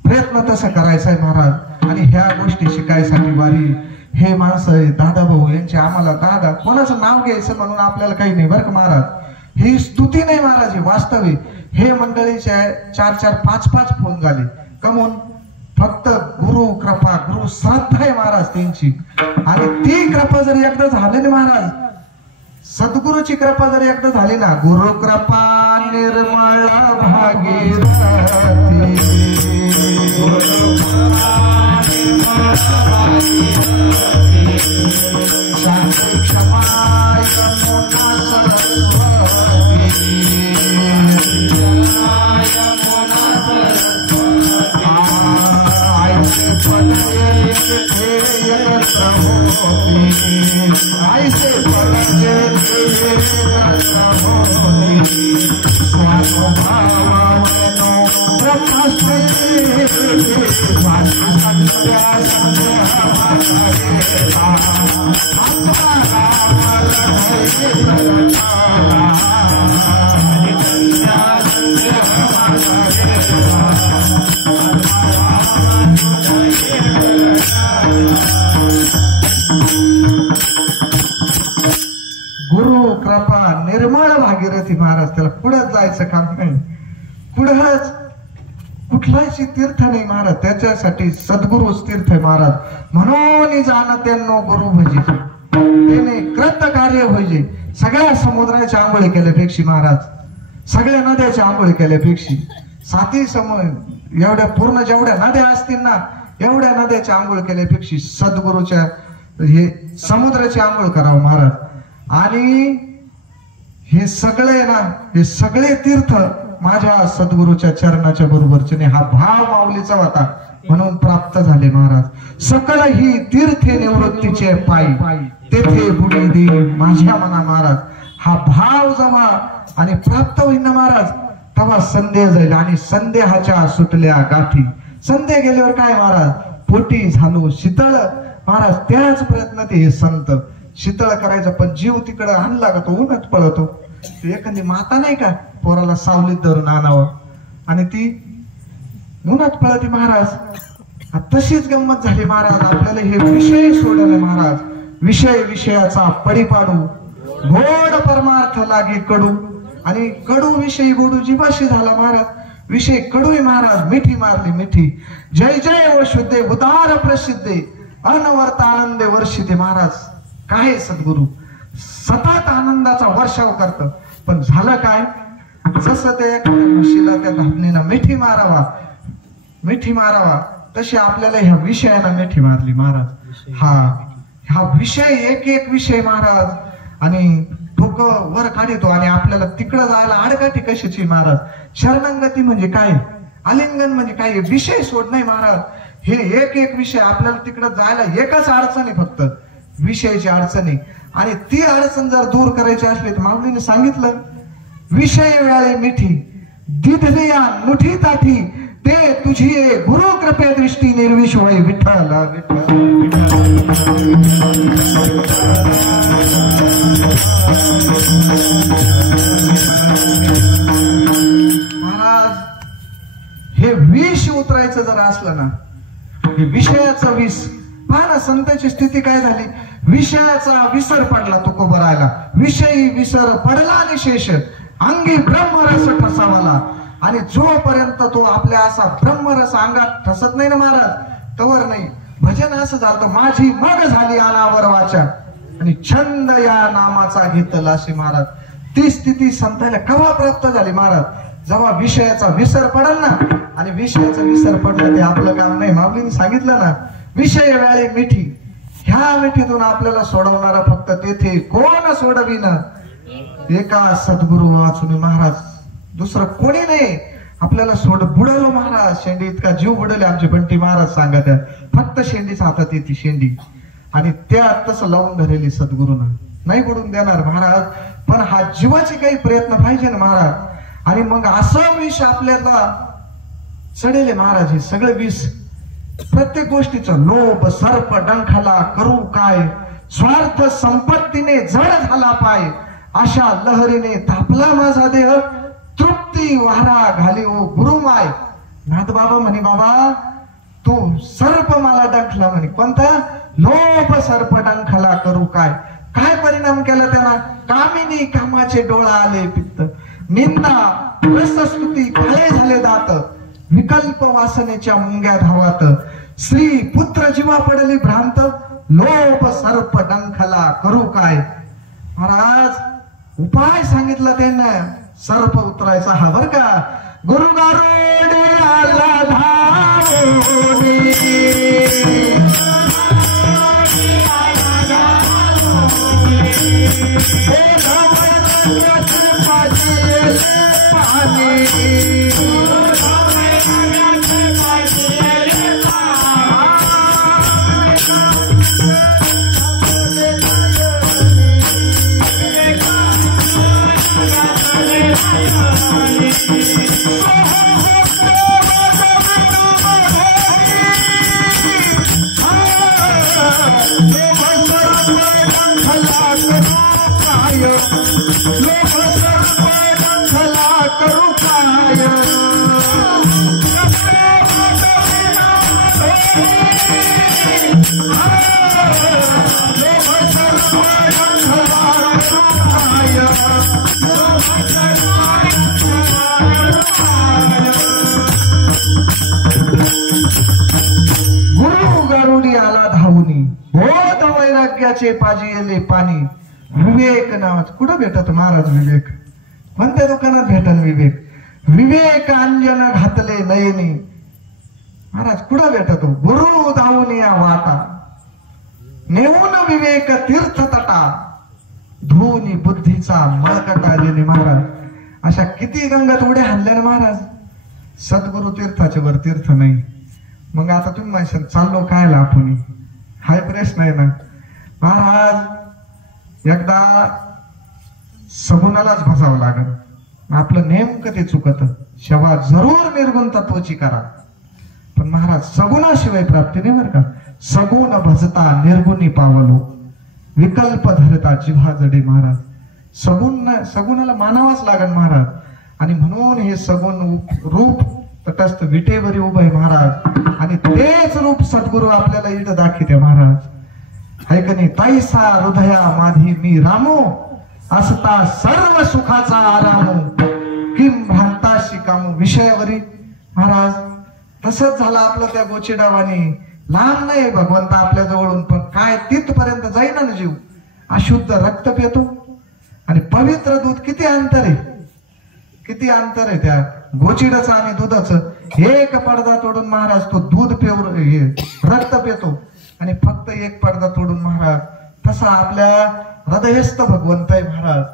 प्रयत्न तसं करायचा आहे महाराज. आणि ह्या गोष्टी शिकायसाठी वारी हे माणसं आहे दादा भाऊ यांचे आम्हाला, दादा कोणाचं नाव घ्यायचं म्हणून आपल्याला काही नाही बरं का महाराज. ही स्तुती नाही महाराज, ही वास्तविक. हे मंडळीचे 4-4, 5-5 फोन झाले कमून, फक्त गुरु कृपा, गुरु श्रद्धा आहे महाराज त्यांची. आणि ती कृपा जर एकदा झाली ना महाराज, सद्गुरूची कृपा जर एकदा झाली ना, गुरु कृपा निर्मळ भागीरथी, शांती क्षमा यमुना सरस्वती, ऐसे पद एकत्र होती, ऐसे पद एकत्र होती, स्वानुभावानो ब्रह्मस्त्री वासुसंध्या गुरु कृपा निर्मळ भागीरथी महाराज. त्याला पुढंच जायचं काम नाही, पुढंच कुठलाही तीर्थ नाही महाराज, त्याच्यासाठी सद्गुरुच तीर्थ आहे महाराज. म्हणून जाणं त्यांनो गुरु भजी, त्याने कृत कार्य भजी. सगळ्या समुद्राच्या आंघोळी केल्यापेक्षा महाराज, सगळ्या नद्याच्या आंघोळी केल्यापेक्षा, 7 समुद्र एवढ्या पूर्ण जेवढ्या नद्या असतील ना, एवढ्या नद्याच्या आंघोळ केल्यापेक्षा सद्गुरूच्या हे समुद्राची आंघोळ करावं महाराज. आणि हे सगळे ना, हे सगळे तीर्थ माझ्या सद्गुरूच्या चरणाच्या बरोबरचे नाही. हा भाव माऊलीचा होता म्हणून प्राप्त झाले महाराज. सकळ ही तीर्थे निवृत्तीचे पायी, तेथे बुडी दे माझ्या मना महाराज. हा भाव जेव्हा आणि प्राप्त होईल ना महाराज, तेव्हा संदेह जाईल. आणि संदेहाच्या सुटल्या गाठी, संदेह गेल्यावर काय महाराज, पोटी झालो शीतळ महाराज. त्याच प्रयत्न ते हे संत शीतळ करायचं, पण जीव तिकडं आणला का तो उन्हात पळतो. एखादी माता नाही का पोराला सावलीत धरून आणावं आणि ती उन्हात पळते महाराज. तशीच गंमत झाली महाराज. आपल्याला हे विषय सोडले महाराज, विषय विषयाचा पडी पाडू, गोड परमार्थ लागे कडू. आणि कडू विषयी गोडू जीवाशी झाला महाराज. विषय कडू महाराज, मिठी मारली मिठी. जय जय व शुद्धे उदार प्रसिद्धे, अनवर्त आनंदे वर्षिते महाराज. काय सद्गुरु सतत आनंदाचा वर्षाव करत. पण झालं काय, जसं ते म्हशीला त्या धापणीनं मिठी मारावा, मिठी मारावा, तशी आपल्याला ह्या विषयाला मिठी मारली महाराज. हा विषय एक एक विषय महाराज. आणि डोकं वर काढतो आणि आपल्याला तिकडं जायला आडकाठी कशाची महाराज. शरणांगती म्हणजे काय, आलिंगन म्हणजे काय, विषय सोड नाही महाराज. हे एक एक विषय आपल्याला तिकडं जायला एकच अडचण आहे, फक्त विषयाची अडचण आहे. आणि ती अडचण जर दूर करायची असली तर माऊलीने सांगितलं, विषय वेळी मिठी दिधलिया मुठी ताठी, ते तुझी गुरु कृपे दृष्टी निर्विष होय विठ्ठल विठ्ठल. महाराज हे विष उतरायचं जर असलं ना, हे विषयाचं विष. पहा ना संतांची स्थिती काय झाली, विषयाचा विसर पडला तुकोबरायला. विषयी विसर पडला निशेष, अंगी ब्रह्मरस ठसावाला. आणि जोपर्यंत तो आपल्या असा ब्रह्मरस अंगात ठसत नाही ना महाराज, तवर नाही. भजन असं झालं, माझी मग झाली अनावर वाचा आणि छंद या नामाचा घेतला असे महाराज. ती स्थिती संतांना केव्हा प्राप्त झाली महाराज, जेव्हा विषयाचा विसर पडल ना. आणि विषयाचा विसर पडलं ते आपलं काम नाही. माऊलीने सांगितलं ना, विषय वेळे मिठी. ह्या मिठीतून आपल्याला सोडवणारा फक्त तेथे कोण सोडविन, एका सद्गुरु वाचून महाराज, दुसरं कोणी नाही. आपल्याला सोड बुडवलं महाराज. शेंडी इतका जीव बुडवले आमचे बंटी महाराज सांगत आहेत. फक्त शेंडीच हातात येते शेंडी, आणि त्यात तसं लावून धरलेली सद्गुरूनं नाही बुडून देणार महाराज. पण हा जीवाचे काही प्रयत्न पाहिजे ना महाराज. आणि मग असं विष आपल्याला चढेले महाराज. हे सगळे विष प्रत्येक गोष्टीचं लोभ सर्प डंखाला करू काय, स्वार्थ संपत्तीने जड झाला पाय, अशा लहरीने तापला माझा देह, तृप्ती वारा घाली ओ गुरुमाय. नाथ बाबा म्हणे बाबा तू सर्प मला डंखला म्हणे. कोणता? लोभ सर्प डंखाला करू काय. काय परिणाम केला त्याला? कामिनी कामाचे डोळा आले पित्त, निंदा रसस्तुती काळे झाले दात, विकल्प वासनेच्या मुंग्या धावात, श्री पुत्र जीवा पडली भ्रांत, लोभ सर्प डंखला करू काय. महाराज उपाय सांगितला त्यांना सर्प उतरायचा हा बर का. गुरु गारुडी आला धावूनी, गुरु गारुडी आला धावूनी, बोध वैराग्याचे पाजिले पाणी. विवेक नावाच कुठं भेटत महाराज विवेक? कोणत्या दुकानात भेटन विवेक? विवेक अंजन घातले नयनी. महाराज कुठं भेटतो? गुरु धावून या वाटा, नेऊन विवेक तीर्थ तटा, धुनी बुद्धीचा मळकटा गेले. महाराज अशा किती गंगात उड्या हाणल्या ना महाराज. सद्गुरु तीर्थाच्या वर तीर्थ नाही. मग आता तुम्ही म्हणशाल चाललो काय आपण? हाय प्रश्न आहे ना महाराज. एकदा सगुणालाच भसावं लागल. आपलं नेमकं ते चुकत. शेवा जरूर निर्गुण तत्वाची करा, पण महाराज सगुणाशिवाय प्राप्ती नाही बरं का. सगुण भजता निर्गुणी पावलो, विकल्प धरता जिव्हा जडे. महाराज सगुणाला मानावाच लागल महाराज. आणि म्हणून हे सगुण रूप तटस्थ विटेवरी उभं आहे महाराज. आणि तेच रूप सद्गुरु आपल्याला इड दाखिते महाराज. ऐकणे ताईसा हृदया माझी मी रामो, असता सर्व सुखाचा आरामो, किम भ्रांताशी कामू विषयावरी. महाराज तसंच झालं आपलं त्या गोचिडावानी. लांब नाही भगवंत आपल्या जवळून, पण काय तिथपर्यंत जाईना ना जीव. अशुद्ध रक्त पितो आणि पवित्र दूध. किती अंतर आहे, किती अंतर आहे त्या गोचिडाचं आणि दुधाचं. एक पडदा तोडून महाराज तो दूध रक्त पितो, आणि फक्त एक पडदा तोडून महाराज तसा आपल्या हृदयस्थ भगवंत आहे महाराज.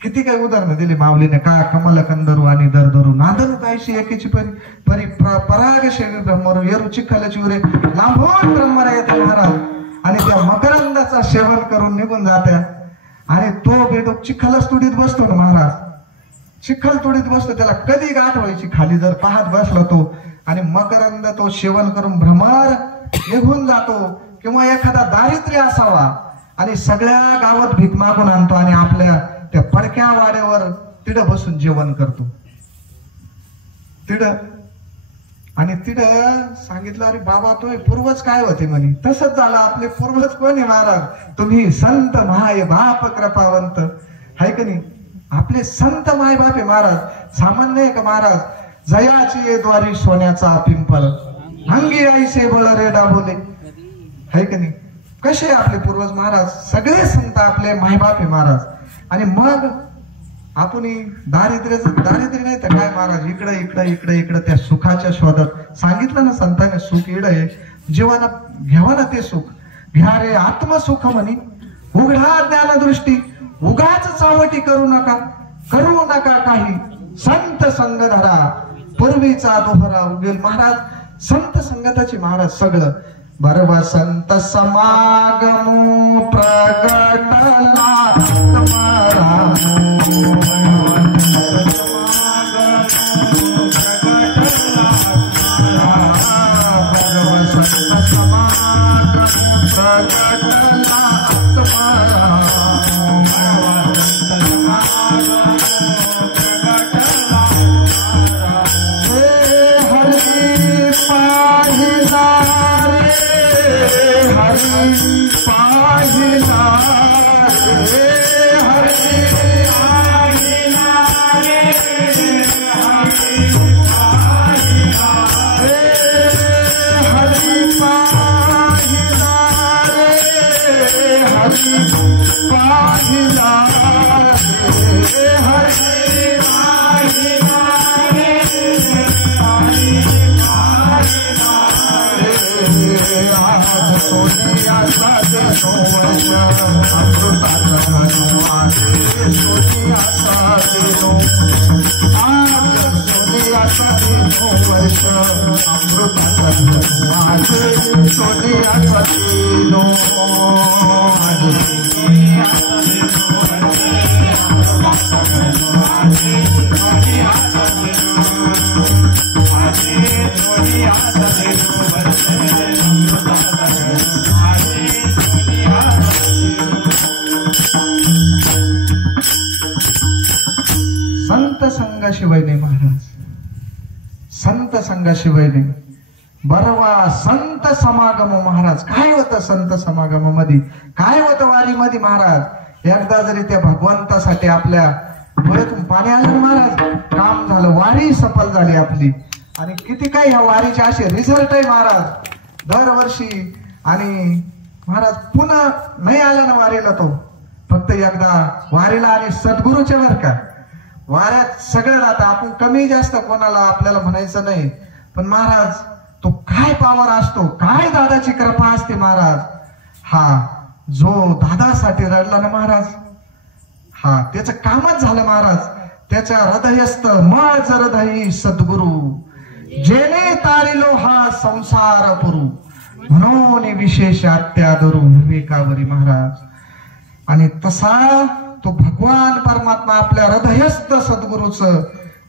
किती काही उदाहरणं दिली माऊलीने. का कमल कंदरू आणि दरदरू, नादन कायशी एकेची परी पराग शेवी ब्रह्मरू, येरू चिखलाची उरे, लांबून ब्रह्मरा येते महाराज. आणि त्या मकरंदाचा सेवन करून निघून जात्या. आणि तो बेडूक चिखलच तुडीत बसतो ना महाराज. चिखल तुडीत बसतो, त्याला कधी गाठ व्हायची खाली जर पाहत बसला तो. आणि मकरंद तो सेवन करून भ्रमर निघून जातो. किंवा एखादा दारिद्र्य असावा आणि सगळ्या गावात भीक मागून आणतो आणि आपल्या त्या पडक्या वाड्यावर तिडं बसून जेवण करतो. तिडं आणि तिडं सांगितलं अरे बाबा तुम्ही पूर्वज काय होते म्हणे. तसंच झालं. आपले पूर्वज कोणी महाराज? तुम्ही संत माय बाप कृपावंत हाय का नाही. आपले संत माय बाप आहे महाराज. सामान्य आहे का महाराज? जयाची द्वारी सोन्याचा पिंपळ, अंगी आईसे बळ रे डाबोले हाय का नाही. कसे आपले पूर्वज महाराज? सगळे संत आपले मायबाप आहे महाराज. आणि मग आपण दारिद्र्य नाही तर काय महाराज? इकडं इकडं इकडं इकडं त्या सुखाच्या शोधात. सांगितलं ना संतांनी सुख इड आहे, जीवाना घ्यावा ना ते सुख. घ्या रे आत्मसुख म्हणी, उघडा ज्ञानदृष्टी, उगाच चावटी करू नका काही. संत संग धरा, पूर्वीचा दोहरा उगेल. महाराज संत संगताची महाराज सगळं बरवा. संत समागमो प्रगटला सोनियाचा देतो वर्ष अमृताचा धनु आहे सोनियाचा देतो आज सोनियाचा देतो वर्ष अमृताचा धनु आहे सोनियाचा देतो आज सोनियाचा देतो संत संघाशिवाय नाही महाराज, संत संघाशिवाय नाही. बरवा संत समागम महाराज. काय होतं संत समागमामध्ये, काय होतं वारीमध्ये महाराज? एकदा जरी त्या भगवंतासाठी आपल्या डोळ्यातून पाणी आलं महाराज, काम झालं, वारी सफल झाली आपली. आणि किती काय ह्या वारीचे असे रिझल्ट आहे महाराज दरवर्षी. आणि महाराज पुन्हा नाही आला ना वारीला तो, फक्त एकदा वारीला आणि सद्गुरूच्या वर का वाऱ्यात सगळं राहतं. आपण कमी जास्त कोणाला आपल्याला म्हणायचं नाही, पण महाराज तो काय पावर असतो, काय दादाची कृपा असते महाराज. हा जो दादासाठी रडला ना महाराज, हा त्याचं कामच झालं महाराज. त्याच्या हृदयस्थ माझ हृदयी सद्गुरु जेने तारिलो हा संसार पुरू म्हणून विशेष अत्यादरू विवेकावरी महाराज. आणि तसा तो भगवान परमात्मा आपल्या हृदयस्थ सद्गुरूचं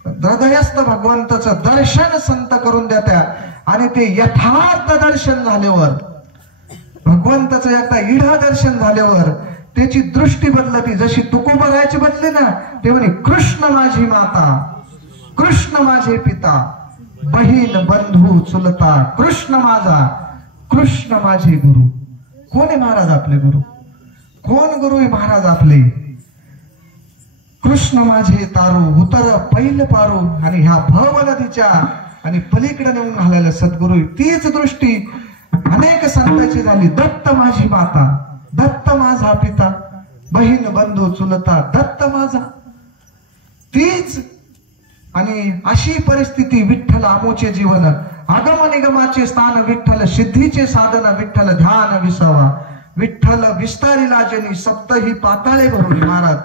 हृदयस्थ भगवंताचं दर्शन संत करून देत्या. आणि ते यथार्थ दर्शन झाल्यावर, भगवंताचं एकदा इढा दर्शन झाल्यावर त्याची दृष्टी बदलती. जशी तुकोबरायची बदली ना, ते म्हणे कृष्ण माझी माता, कृष्ण माझे पिता, बहीण बंधू चुलता, कृष्ण माझा, कृष्ण माझे गुरु. कोण आहे महाराज आपले गुरु? कोण गुरु आहे महाराज आपले? कृष्ण माझे तारू उतर पैल पारू. आणि ह्या भव नदीच्या आणि पलीकडे नेऊन घालायला सद्गुरु. तीच दृष्टी अनेक संतांची झाली. दत्त माझी माता, दत्त माझा पिता, बहीण बंधू चुलता, दत्त माझा. तीच आणि अशी परिस्थिती विठ्ठल आमोचे जीवन, आगम निगमाचे स्थान विठ्ठल, सिद्धीचे साधन विठ्ठल, ध्यान विसावा विठ्ठल, विस्तारिला जनी सप्त ही पाताळे भरवली महाराज.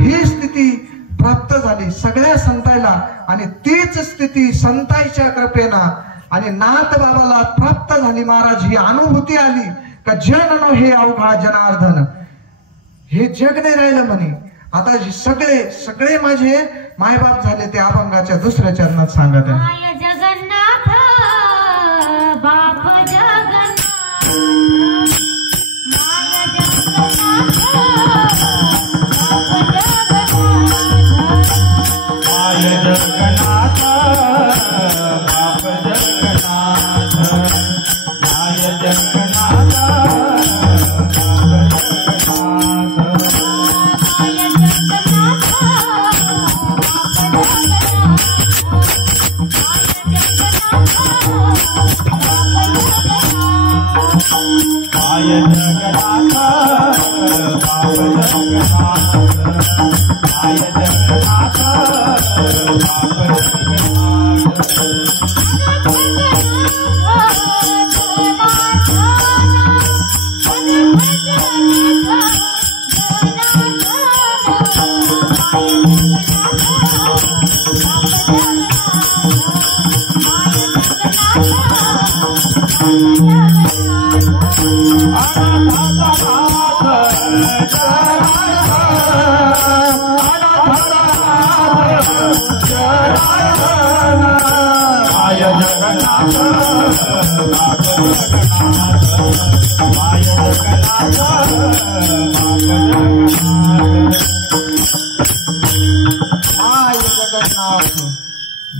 ही स्थिती प्राप्त झाली सगळ्या संतांना. आणि तीच स्थिती संतांच्या कृपेना आणि नाथ बाबाला प्राप्त झाली महाराज. ही अनुभूती आली का जन नो हे अवघा जनार्दन, हे जग नाही राहिलं म्हणे. आता सगळे सगळे माझे मायबाप झाले ते अभंगाच्या दुसऱ्या चरणात सांगत आहे. जगन्नाथ बाप जगन्नाथ, माय जगन्नाथ बाप जगन्नाथ, माय जगन्नाथ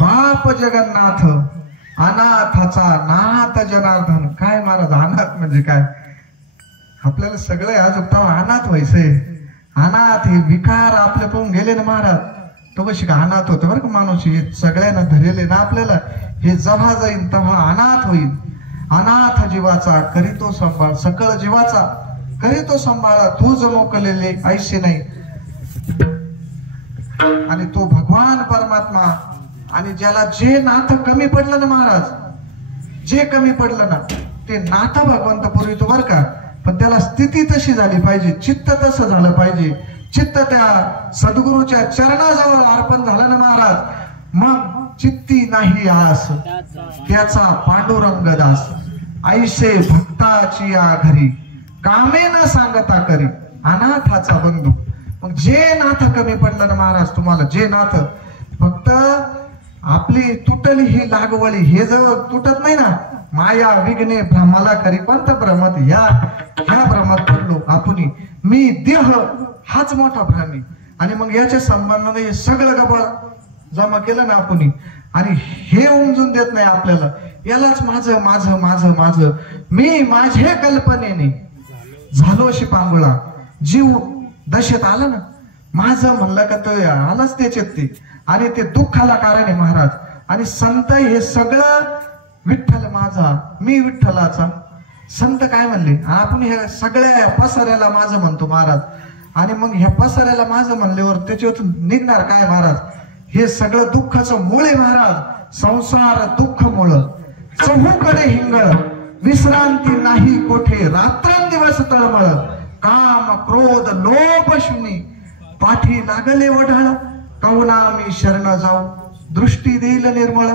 बाप जगन्नाथ, अनाथाचा नाथ जनार्दन. काय महाराज अनाथ म्हणजे काय? आपल्याला सगळे अजून तेव्हा अनाथ व्हायचंय. अनाथ हे विकार आपले पाहून गेले ना महाराज, तेव्हा शिका अनाथ होते बरं का माणूस. हे सगळ्यांना धरेले ना आपल्याला, हे जेव्हा जाईल तेव्हा अनाथ होईल. अनाथ जीवाचा करीतो सांभाळ, सकळ जीवाचा करीतो सांभाळा, तू जमवलेले ऐसे नाही. आणि तो भगवान परमात्मा. आणि ज्याला जे नाथ कमी पडलं ना महाराज, जे कमी पडलं ना ते नातं भगवंत पुरवितो बर का, पण त्याला स्थिती तशी झाली पाहिजे, चित्त तसं झालं पाहिजे. चित्त त्या सद्गुरूच्या चरणाजवळ अर्पण झालं ना महाराज, मग चित्ती नाही आस त्याचा पांडुरंग दास. ऐसे भक्ताची या घरी कामे न सांगता करी अनाथाचा बंधू. मग जे नातं कमी पडलं ना महाराज तुम्हाला, जे नातं फक्त आपली तुटली ही लागवळी हे जर तुटत नाही ना, माया विघ्ने भ्रमाला करी पंत भ्रमत, ह्या भ्रमात पडलो आपण. मी देह हाच मोठा भ्रामी, आणि मग याच्या संबंधाने सगळं गबळ जमा केलं ना आपण, आणि हे उमजून देत नाही आपल्याला. यालाच माझं माझं माझं माझं, मी माझ्या कल्पनेने झालो अशी पांगुळा. जीव दशेत आला ना, माझं म्हणलं का तो आलाच त्याच्यात ते, आणि ते दुःखाला कारण आहे महाराज. आणि संत हे सगळं विठ्ठल माझा, मी विठ्ठलाचा. संत काय म्हणले, आपण ह्या सगळ्या पसाऱ्याला माझं म्हणतो महाराज, आणि मग ह्या पसाऱ्याला माझं म्हणल्यावर त्याच्यातून निघणार काय महाराज, हे सगळं दुःखाचं मूळ आहे महाराज. संसार दुःख मूळ, चहूकडे हिंगळ, विश्रांती नाही कोठे, रात्रंदिवस तळमळ, काम क्रोध लोभ शून्य, पाठी लागले वढाळ, कवना मी शरण जाऊ, दृष्टी देईल निर्मळ.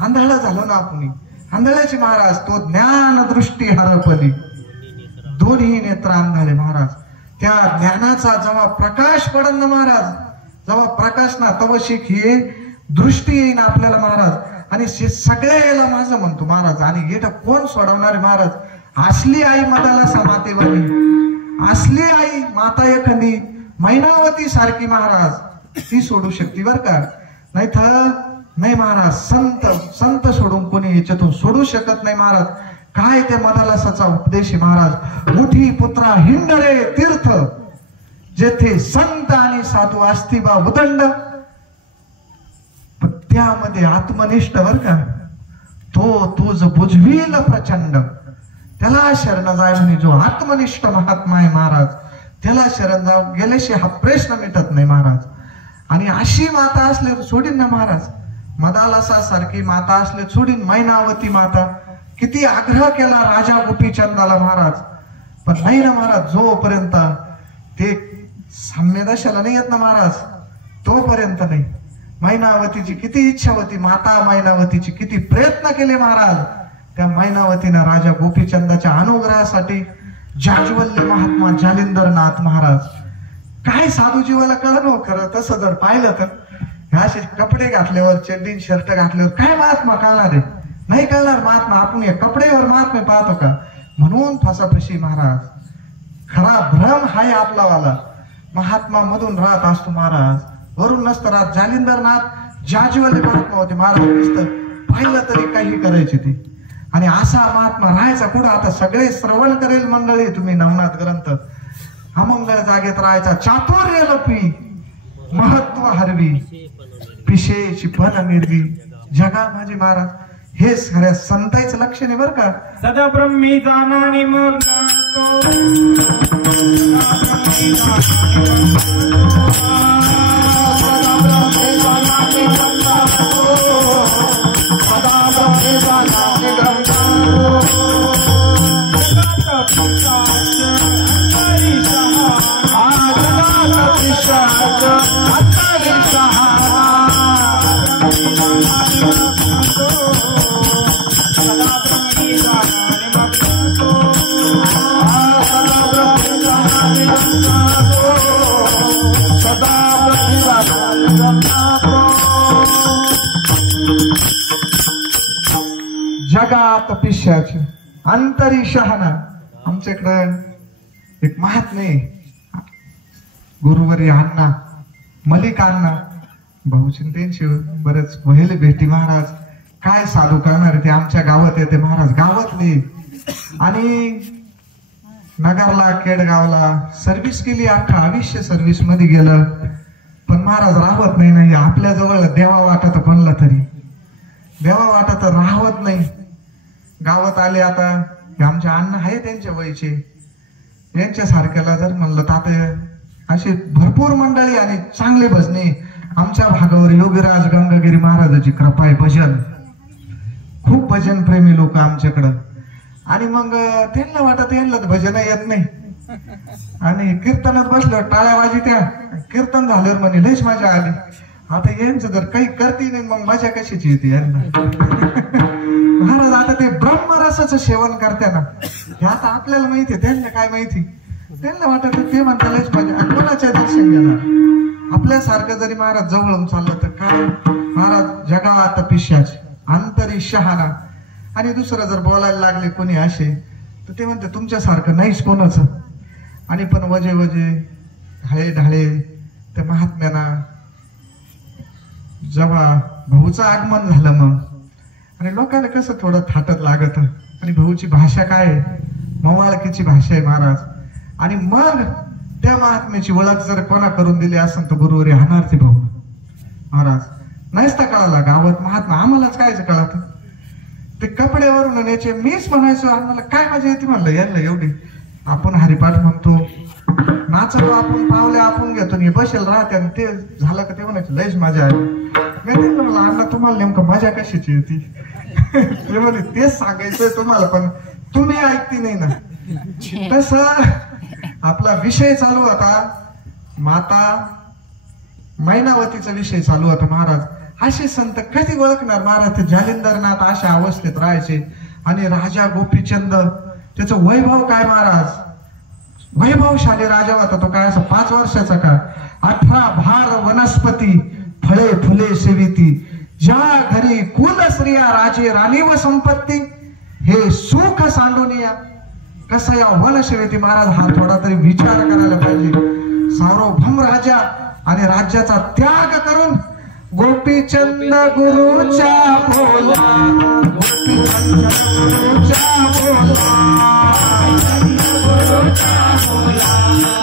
आंधळा झालो ना आपण, आंधळ्याचे महाराज तो ज्ञान दृष्टी हरपली, दोन्ही नेत्र आंधळे महाराज. त्या ज्ञानाचा जेव्हा प्रकाश पडन ना महाराज, जेव्हा प्रकाश ना तव शिक हे दृष्टी येईन आपल्याला महाराज. आणि सगळ्या याला माझं म्हणतो महाराज. आणि हे कोण सोडवणार महाराज, असली आई मदाला समातेवरी, असली आई माता एखादी मैनावती सारखी महाराज, ती सोडू शकते बर का, नाही तर नाही महाराज. संत सोडून कोणी याच्यातून सोडू शकत नाही महाराज. काय त्या मदालासाचा उपदेश आहे महाराज, उठी पुत्रा हिंडरे तीर्थ, जेथे संत आणि साधू असती बा उदंड, त्यामध्ये आत्मनिष्ठ बर का, तो तुझ बुजवील प्रचंड. त्याला शरण जाय म्हणे जो आत्मनिष्ठ महात्मा आहे महाराज, त्याला शरण जाऊ गेल्याशी हा प्रश्न मिटत नाही महाराज. आणि अशी माता असले सोडीन ना महाराज, मदालासा सारखी माता असले सोडीन. मैनावती माता किती आग्रह केला राजा गोपीचंदाला महाराज, पण नाही ना महाराज, जोपर्यंत ते साम्यदशाला नाही येत ना महाराज, तोपर्यंत नाही. मैनावतीची किती इच्छा होती, माता मैनावतीची किती प्रयत्न केले महाराज. त्या मैनावतीनं राजा गोपीचंदाच्या अनुग्रहासाठी जाज्वल्य महात्मा जालिंदरनाथ महाराज, काय साधू जीवाला कळलं खरं तसं जर पाहिलं तर, असे कपडे घातल्यावर, चड्डी शर्ट घातल्यावर काय महात्मा कळणार आहे, नाही कळणार महात्मा. आपण या कपड्यावर महात्मा पाहतो का, म्हणून फसाफशी महाराज. खरा भ्रम हाय आपला वाला, महात्मा मधून राहत असतो महाराज, वरून नसतं राहत. जालिंदरनाथ जाज्वल्य महात्मा होते महाराज, नुसतं पाहिलं तरी काही करायचे ते. आणि असा महात्मा राहायचा कुठं, आता सगळे श्रवण करेल मंडळी तुम्ही नवनाथ ग्रंथ, अमंगळ जागेत राहायचा, चातुर्य लपी महत्व हरवी, पिशेची पण निर्वी, जगा माझी महाराज. हे खऱ्या संतांचं लक्षण आहे बर का. सदा ब्रह्मी जाणानी मग जगात पिशाच अंतरी शहाणा. आमच्याकडं एक महात्मे गुरुवारी अण्णा मलिक अण्णा भाऊचिंतेंची बरेच वहिले भेटी महाराज. काय साधू करणार ते आमच्या गावात येते महाराज, गावातले. आणि नगरला केडगावला सर्व्हिस केली, अख्खा आयुष्य सर्व्हिस मध्ये गेलं, पण महाराज राहत नाही. आपल्या जवळ देवा वाटत बनला तरी देवा वाटत राहत नाही. गावात आले आता आमचे अण्णा आहे त्यांच्या वयचे, यांच्या सारख्याला जर म्हणलं तर आता अशी भरपूर मंडळी आणि चांगले भजने आमच्या भागावर. योगीराज गंगागिरी महाराजाची कृपा आहे, भजन खूप भजन प्रेमी लोक आमच्याकडं. आणि मग त्यांना वाटत यांना भजन येत नाही आणि कीर्तनात बसलो टाळ्या वाजित्या कीर्तन झाल्यावर म्हणे लयच मजा आली. आता यांचं जर काही करते नाही मग मजा कशाची येते यांना. महाराज आता ते ब्रह्मरसाचं सेवन करते ना हे आता आपल्याला माहिती त्यांना काय माहिती. त्यांना वाटत ते म्हणता लयच मजा कोणाच्या दर्शन घेणार. आपल्यासारखं जरी महाराज जवळून चाललं तर काय महाराज जगात पिशाच अंतरी शहाणा. आणि दुसरं जर बोलायला लागले कोणी असे तर ते म्हणते तुमच्यासारखं नाहीच कोणाचं. आणि पण वजे वजे ढाळे ढाळे त्या महात्म्याना जेव्हा भाऊचं आगमन झालं मग आणि लोकांना कसं थोडं थाटत लागत. आणि भाऊची भाषा काय आहे मवाळकीची भाषा आहे महाराज. आणि मग त्या महात्म्याची ओळख जर कोणा करून दिली असेल तर गुरुवारी हाणार ते भाऊ महाराज. नाहीच तर कळाला गावात महात्मा आम्हालाच कायच कळत. ते कपड्यावरून न्यायचे मीच म्हणायचो आम्हाला काय मजा येते म्हणलं यांना एवढी. आपण हरिपाठ म्हणतो नाचतो आपण पावले आपण घेतो आणि बसेल राहते आणि ते झालं का ते म्हणायचं लयच मजा आली. मी म्हणलं मला अण्णा तुम्हाला नेमकं मजा कशाची होती. ते म्हणे तेच सांगायचंय तुम्हाला पण तुम्ही ऐकती नाही ना. तस आपला विषय चालू होता माता मैनावतीचा विषय चालू होता महाराज. असे संत कधी ओळखणार महाराज. ते जालिंदरनाथ अशा अवस्थेत राहायचे आणि राजा गोपीचंद त्याचं वैभव काय महाराज वैभवशाली राजा होता तो. काय असं 5 वर्षाचा का 18 भार वनस्पती फळे फुले सेविती ज्या घरी कुल स्त्रिया राजे राणी व संपत्ती हे सुख सांडूनिया. कसं या वनसेवेती महाराज हा थोडा तरी विचार करायला पाहिजे. सार्वभौम राजा आणि राज्याचा त्याग करून गोपीचंद गुरुच्या बोला गोपीचंद गुरुच्या बोला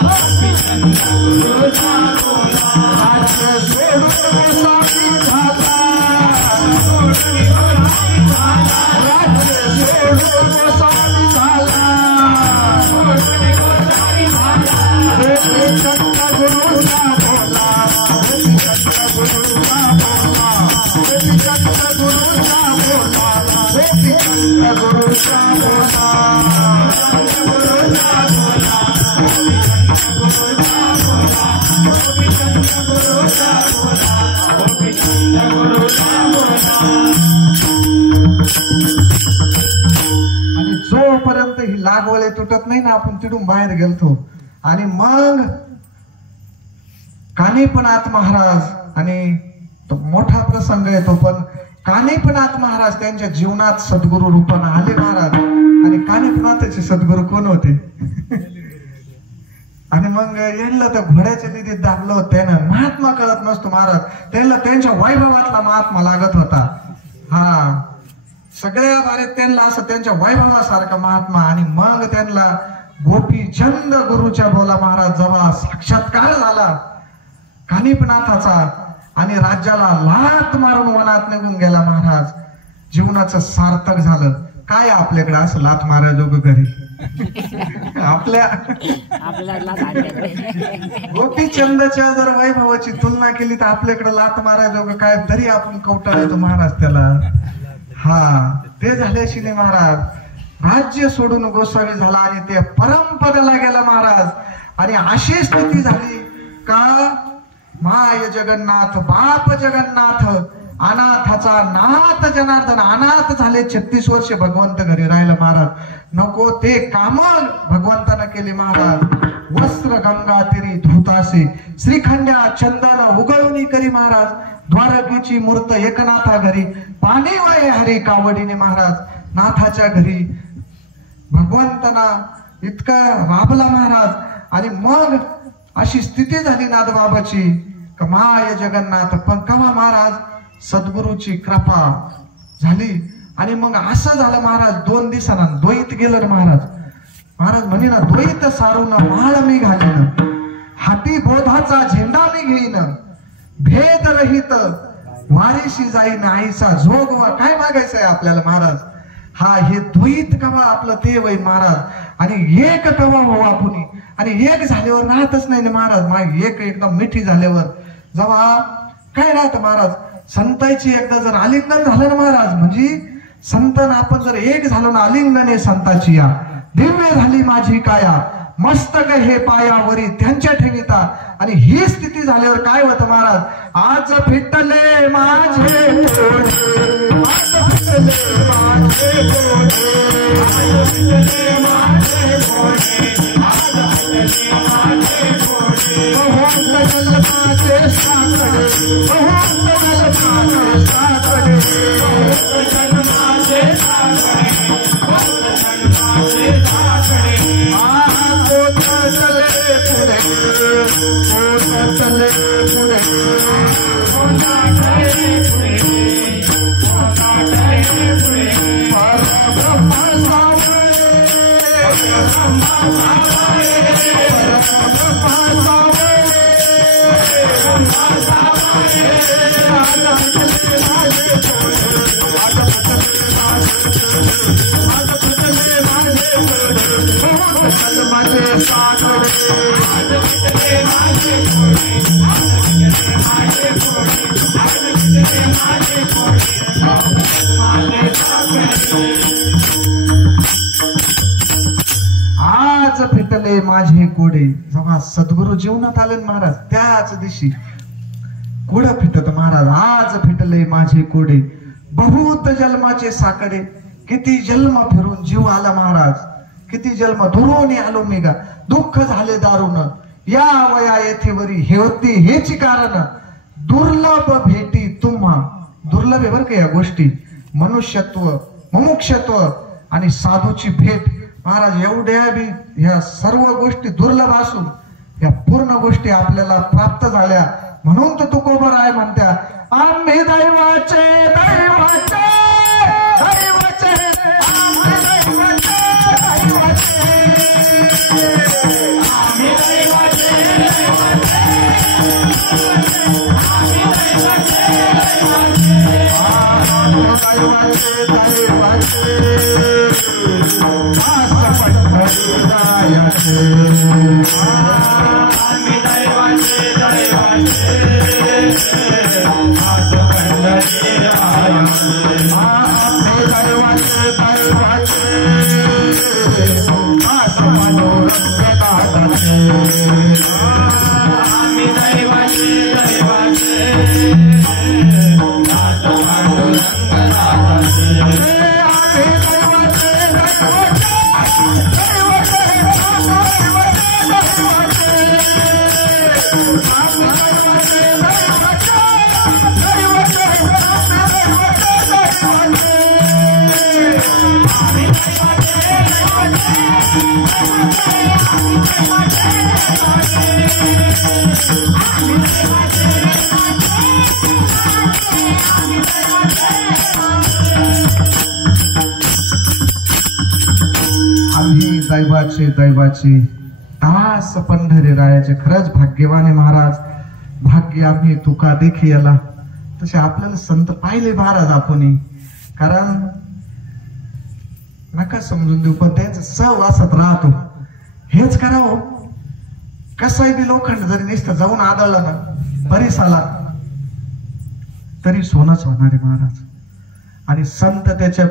गोपीचंद गुरुच्या बोला राज्य सोडून स्वामी झाला राज्य सोडून स्वामी झाला गोपीचंद गुरुच्या बोला गोपीचंद गुरुच्या बोला गोपीचंद गुरुच्या बोला गोपीचंद गुरुच्या बोला आणि जोपर्यंत ही लागवळे तुटत नाही ना आपण तिथून बाहेर गेलतो. आणि मग कानिपनाथ महाराज आणि तो मोठा प्रसंग येतो पण कानिपनाथ महाराज त्यांच्या जीवनात सद्गुरु रूपाने आले महाराज. आणि कानिपनाथाचे सद्गुरु कोण होते. आणि मग यांना तर घोड्याच्या निधीत दाबलं होतं त्यानं. महात्मा कळत नसतो महाराज त्यांना त्यांच्या वैभवातला महात्मा लागत होता. हा सगळ्या बारीत त्यांना असं त्यांच्या वैभवासारखा महात्मा. आणि मग त्यांना गोपीचंद गुरुच्या बोला महाराज जेव्हा साक्षात्कार झाला कानिपनाथाचा आणि राज्याला लाथ मारून वनात निघून गेला महाराज. जीवनाचं सार्थक झालं. काय आपल्याकडे असं लाथ मारायजोग घरी आपल्या गोपीचंदच्या जर वैभवाची तुलना केली तर आपल्याकडे लाथ मारायजोग काय तरी आपण कवटाळतो महाराज त्याला. हा ते झाल्याशी नाही महाराज राज्य सोडून गोसावी झाला आणि ते परमपदाला गेला महाराज. आणि अशी स्थिती झाली का माय जगन्नाथ बाप जगन्नाथ अनाथाचा नाथ जनार्दन अनाथ झाले. 36 वर्ष भगवंत घरी राहिला महाराज. नको ते काम भगवंतानं केले महाराज. वस्त्र गंगा तिरी धुतासे श्रीखंड्या चंदन उगळून करी महाराज. द्वारकेची मूर्त एकनाथा घरी पाणी वये हरी कावडीने महाराज. नाथाच्या घरी भगवंतना इतका राबला महाराज. आणि मग अशी स्थिती झाली नाथबाबाची माय जगन्नाथ. पण कवा महाराज सद्गुरूची कृपा झाली. आणि मग असं झालं महाराज 2 दिवसांना द्वैत गेलं महाराज. महाराज म्हणे ना द्वैत सारून माळ मी घालीन हाती बोधाचा झेंडा मी घेईन भेद रहित वारीशी जाईन आईचा जोगवा. काय मागायचंय आपल्याला महाराज. हा हे द्वैत कवा आपलं ते वय महाराज. आणि एक कवा हो आपण आणि एक झाल्यावर राहतच नाही ना महाराज. मग एक एकदम मिठी झाल्यावर जेव्हा काय राहत महाराज संतांची एकदा जर आलिंगन झालं ना महाराज म्हणजे संतन आपण जर एक झालो ना, आलिंगने संताची या दिव्य झाली माझी काया, मस्तक हे पायावरी त्यांच्या ठेविता. आणि ही स्थिती झाल्यावर काय होतं महाराज, आज फिटले माझे कोडे, आज फिटले माझे कोडे, आज फिटले माझे कोडे, आज फिटले माझे कोडे. बहुत जलमाचे साकडे, बहुत जलमाचे साकडे, बहुत जलमाचे साकडे, बहुत जलमाचे साकडे. चले पुढे, चले पुढे, आज फिटले माझे कोडे. जेव्हा सद्गुरु जीवनात आले महाराज त्याच दिवशी कोड फिटत महाराज, आज फिटले माझे कोडे, बहुत जन्माचे साकडे. किती जन्म फिरून जीव आला महाराज, किती जन्म दुरून आलो मी गा, दुःख झाले दारुण या वया येथे वरी हे होती हेची कारण, दुर्लभ भेटी तुम्हा. दुर्लभ आहे बरं का या गोष्टी, मनुष्यत्व, मुमुक्षत्व आणि साधूची भेट महाराज. एवढ्या बी ह्या सर्व गोष्टी दुर्लभ असून या पूर्ण गोष्टी आपल्याला प्राप्त झाल्या. म्हणून तर तुकोबराय म्हणत्या, आम्ही दैवाचे दैवाचे दैवाचे, आम्ही दैवाचे दैवाचे, आम्ही दैवाचे दैवाचे, आम्ही दैवाचे दैवाचे, आस पंढरीरायाचे, आम्ही दैवाचे दैवाचे, आस पंढरीरायाचे, आम्ही दैवाचे दैवाचे, आस मनोरंजनाचे, आम्ही दैवाचे दैवाचे, आस मनोरंजनाचे. आम्ही दैवाचे दैवाचे, दास पंढरीरायाचे. खरंच भाग्यवाने महाराज, भाग्य आम्ही तुका देखी याला. तसे आपल्याला संत पाहिले महाराज आपण, कारण नका समजून देऊ पण त्यांचं सहवासात राहतो. हेच करावं, कसंही बी लोखंड जरी नुसतं जाऊन आदळलं ना परिसाला तरी सोनच होणार आहे महाराज. आणि संत त्याच्या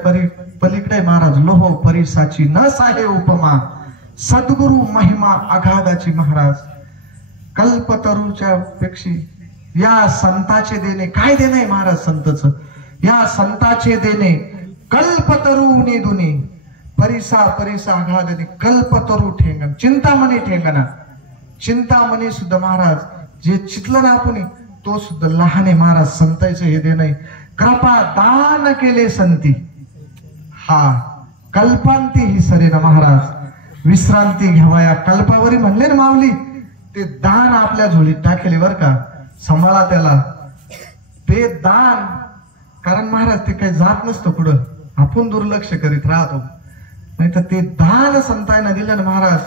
पलीकडे महाराज, लोह परिसाची न साहे उपमा, सद्गुरु महिमा अगाधाची महाराज. कल्पतरूच्या पेक्षा या संताचे देणे, काय देणे महाराज संतच, या संताचे देणे कल्पतरू दुनी, परिसा परिसा अगाधनी, कल्पतरू ठेंगण, चिंतामणी ठेंगणा. चिंतामणी सुद्धा महाराज जे चितलं ना आपण तो सुद्धा लहान आहे महाराज. संतांचे हे देणे, कृपा दान केले संती, हा कल्पांती ही सरे ना महाराज. विश्रांती घ्यावाया कल्पावरी म्हणले ना माऊली, ते दान आपल्या झोळीत टाकेले बर का, सांभाळा त्याला ते दान. कारण महाराज ते काही जात नसतं पुढं, आपण दुर्लक्ष करीत राहतो. नाही तर ते दान संतांना दिलं ना महाराज,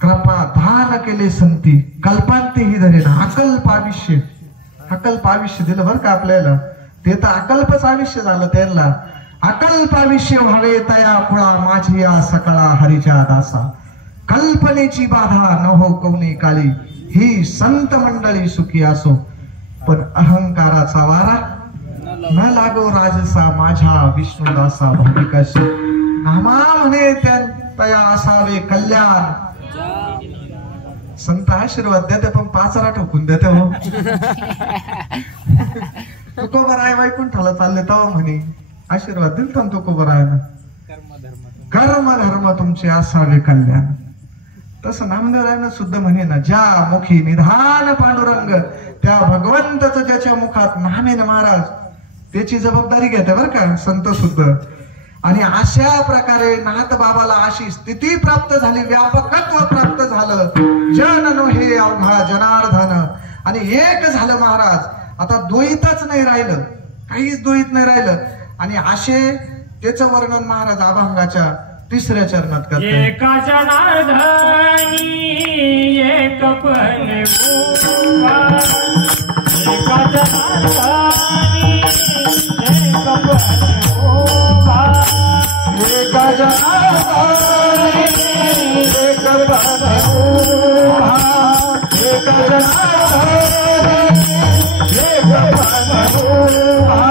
कृपा दान केले संती, कल्पांती ही धरे ना. अकल्प आयुष्य, अकल्प आयुष्य दिलं बरं का आपल्याला. ते तर अकल्पच आयुष्य झालं त्यांना. अकल्प आयुष्य व्हावे तया कुळा, माझी या सकळा हरीच्या दासा. कल्पनेची बाधा न हो कोणी काळी, ही संत मंडळी सुखी असो. पण अहंकाराचा वारा न लागो राजसा माझ्या विष्णुदासा भाविकाशी नामा म्हणे तया असावे कल्याण. संत आशीर्वाद देते पण पाचारा ठोकून देते हो. तुकोबराय वैकुंठाला चालले तेव्हा म्हणे आशीर्वाद दिलता तुकोबरायनं कर्म धर्म तुमचे असावे कल्याण. तसं नामदेवरायनं सुद्धा म्हणे ना ज्या मुखी निधान पांडुरंग त्या भगवंतच ज्याच्या मुखात नाम आहे ना महाराज त्याची जबाबदारी घेते बर का संत सुद्धा. आणि अशा प्रकारे नाथ बाबाला अशी स्थिती प्राप्त झाली व्यापकत्व प्राप्त झालं जन नोहे अवघा जनार्दन. आणि एक झालं महाराज आता द्वैतच नाही राहिलं काहीच द्वैत नाही राहिलं. आणि असे त्याचं वर्णन महाराज अभंगाच्या 3ऱ्या चरणात करतात. एका जनार्दनी एक पले उभा, एका जनार्दनी एक पले उभा, एका जनार्दनी एक पले उभा, एका जनार्दनी एक पले उभा,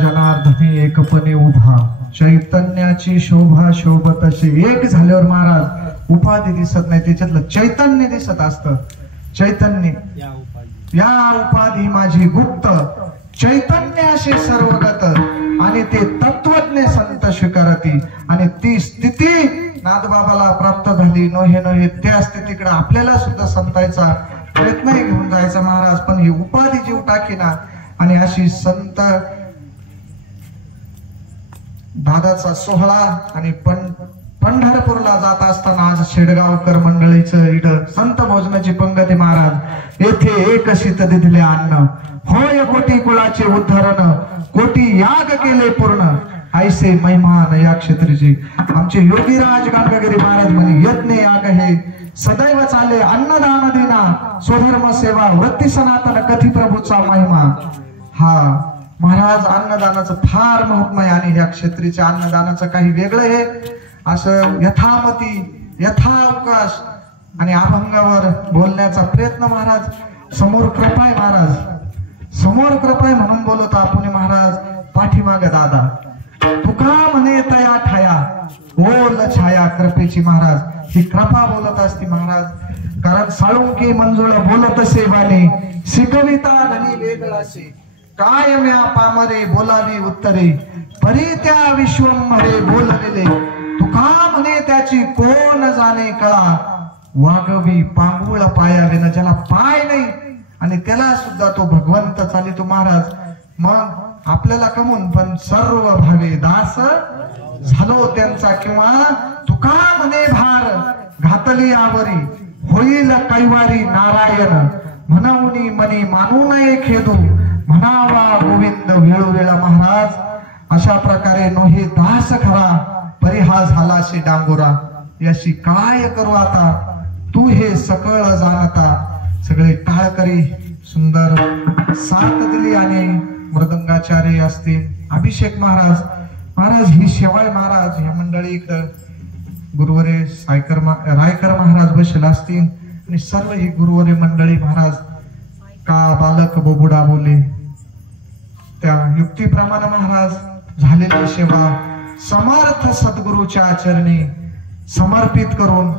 जनार्दनी एकपणे उभा चैतन्याची शोभा शोभत असे. एक झाल्यावर महाराज उपाधी दिसत नाही त्याच्यातलं चैतन्य दिसत असतं. चैतन्य या उपाधी माझी गुप्त चैतन्य असे सर्वगत आणि ते तत्वज्ञ संत स्वीकारती. आणि ती स्थिती नाथबाबाला प्राप्त झाली. नोहे नोहे त्या स्थितीकडे आपल्याला सुद्धा संतायचा प्रयत्न घेऊन जायचा महाराज. पण ही उपाधी जीव टाकीना. आणि अशी संत दादाचा सोहळा आणि पंढरपूरला जात असताना आज शेडगावकर मंडळीचं इथं संत भोजनाची पंगती महाराज. येथे एक शीत दिले अन्न होय कोटी कुळाचे उद्धारण कोटी याग केले पूर्ण ऐसे महिमान या क्षेत्रीची. आमचे योगीराज गांगगिरी महाराज म्हणे यज्ञ याग हे सदैव चाले अन्नदान दिना स्वधर्म सेवा वृत्ती सनातन कथी प्रभूचा महिमा. हा महाराज अन्नदानाचं फार महत्व आहे. आणि या क्षेत्रीच्या अन्नदानाचं काही वेगळं आहे असं यथामती यथावकाश आणि अभंगावर बोलण्याचा प्रयत्न महाराज. समोर कृपा आहे महाराज समोर कृपा आहे म्हणून बोलत आपण महाराज. पाठीमाग दादा तुका म्हणे तया ठाया ओल छाया कृपेची महाराज. ही कृपा बोलत असती महाराज. कारण साळुंकी मंजुळ बोलत असे बाणे शिकविता धनी वेगळासे काय म्या पामरे बोलावी उत्तरे परी त्या विश्वंभरे बोललेले तुका म्हणे त्याची कोण जाणे कळा वागवी पांगुळ पायावे न ज्याला पाय नाही आणि त्याला सुद्धा तो भगवंत चालितो महाराज. मग आपल्याला कमून पण सर्व भावे दास झालो त्यांचा किंवा तुका म्हणे भार घातली यावरी होईल कैवारी नारायण म्हणूनी मनी मानू नये खेदू म्हणावा गोविंद वेळोवेळा महाराज. अशा प्रकारे नोहे दास खरा परिहा झालाशी डांगोरा. याशी काय करू आता तू हे सकळ जाणता. सगळे टाळकरी सुंदर साथ दिली आणि मृदंगाचार्य असतील अभिषेक महाराज महाराज ही शेवाळ महाराज या मंडळी इकडं गुरुवरे रायकर महाराज बसले असतील आणि सर्व ही गुरुवरे मंडळी महाराज का बालक बोबुडा बोले त्या युक्तीप्रमाणे महाराज झालेली सेवा समर्थ सद्गुरूच्या चरणी समर्पित करून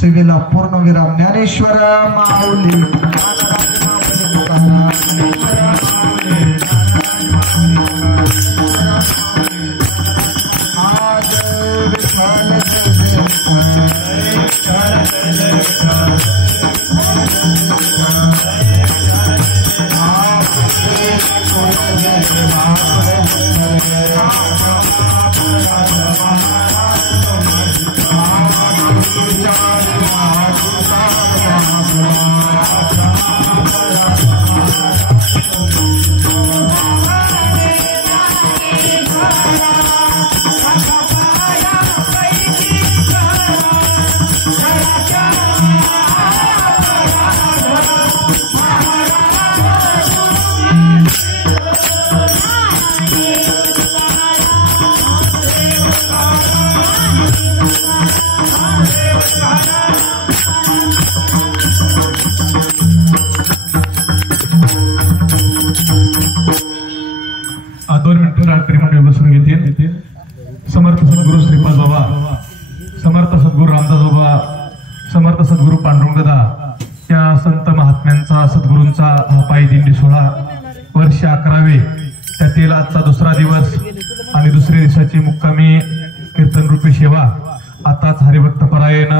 सेवेला पूर्णविराम. ज्ञानेश्वर माऊली समर्थ सद्गुरु श्रीपाद बाबा, समर्थ सद्गुरु रामदास बाबा, समर्थ सद्गुरु पांडुरंगदा या संत महात्म्यांचा सद्गुरूंचा हा पायी दिंडी सोहळा वर्ष 11वे त्यातील आजचा दुसरा दिवस आणि दुसऱ्या दिवसाची मुक्कामी कीर्तन रूपी सेवा आताच हरिभक्त परायण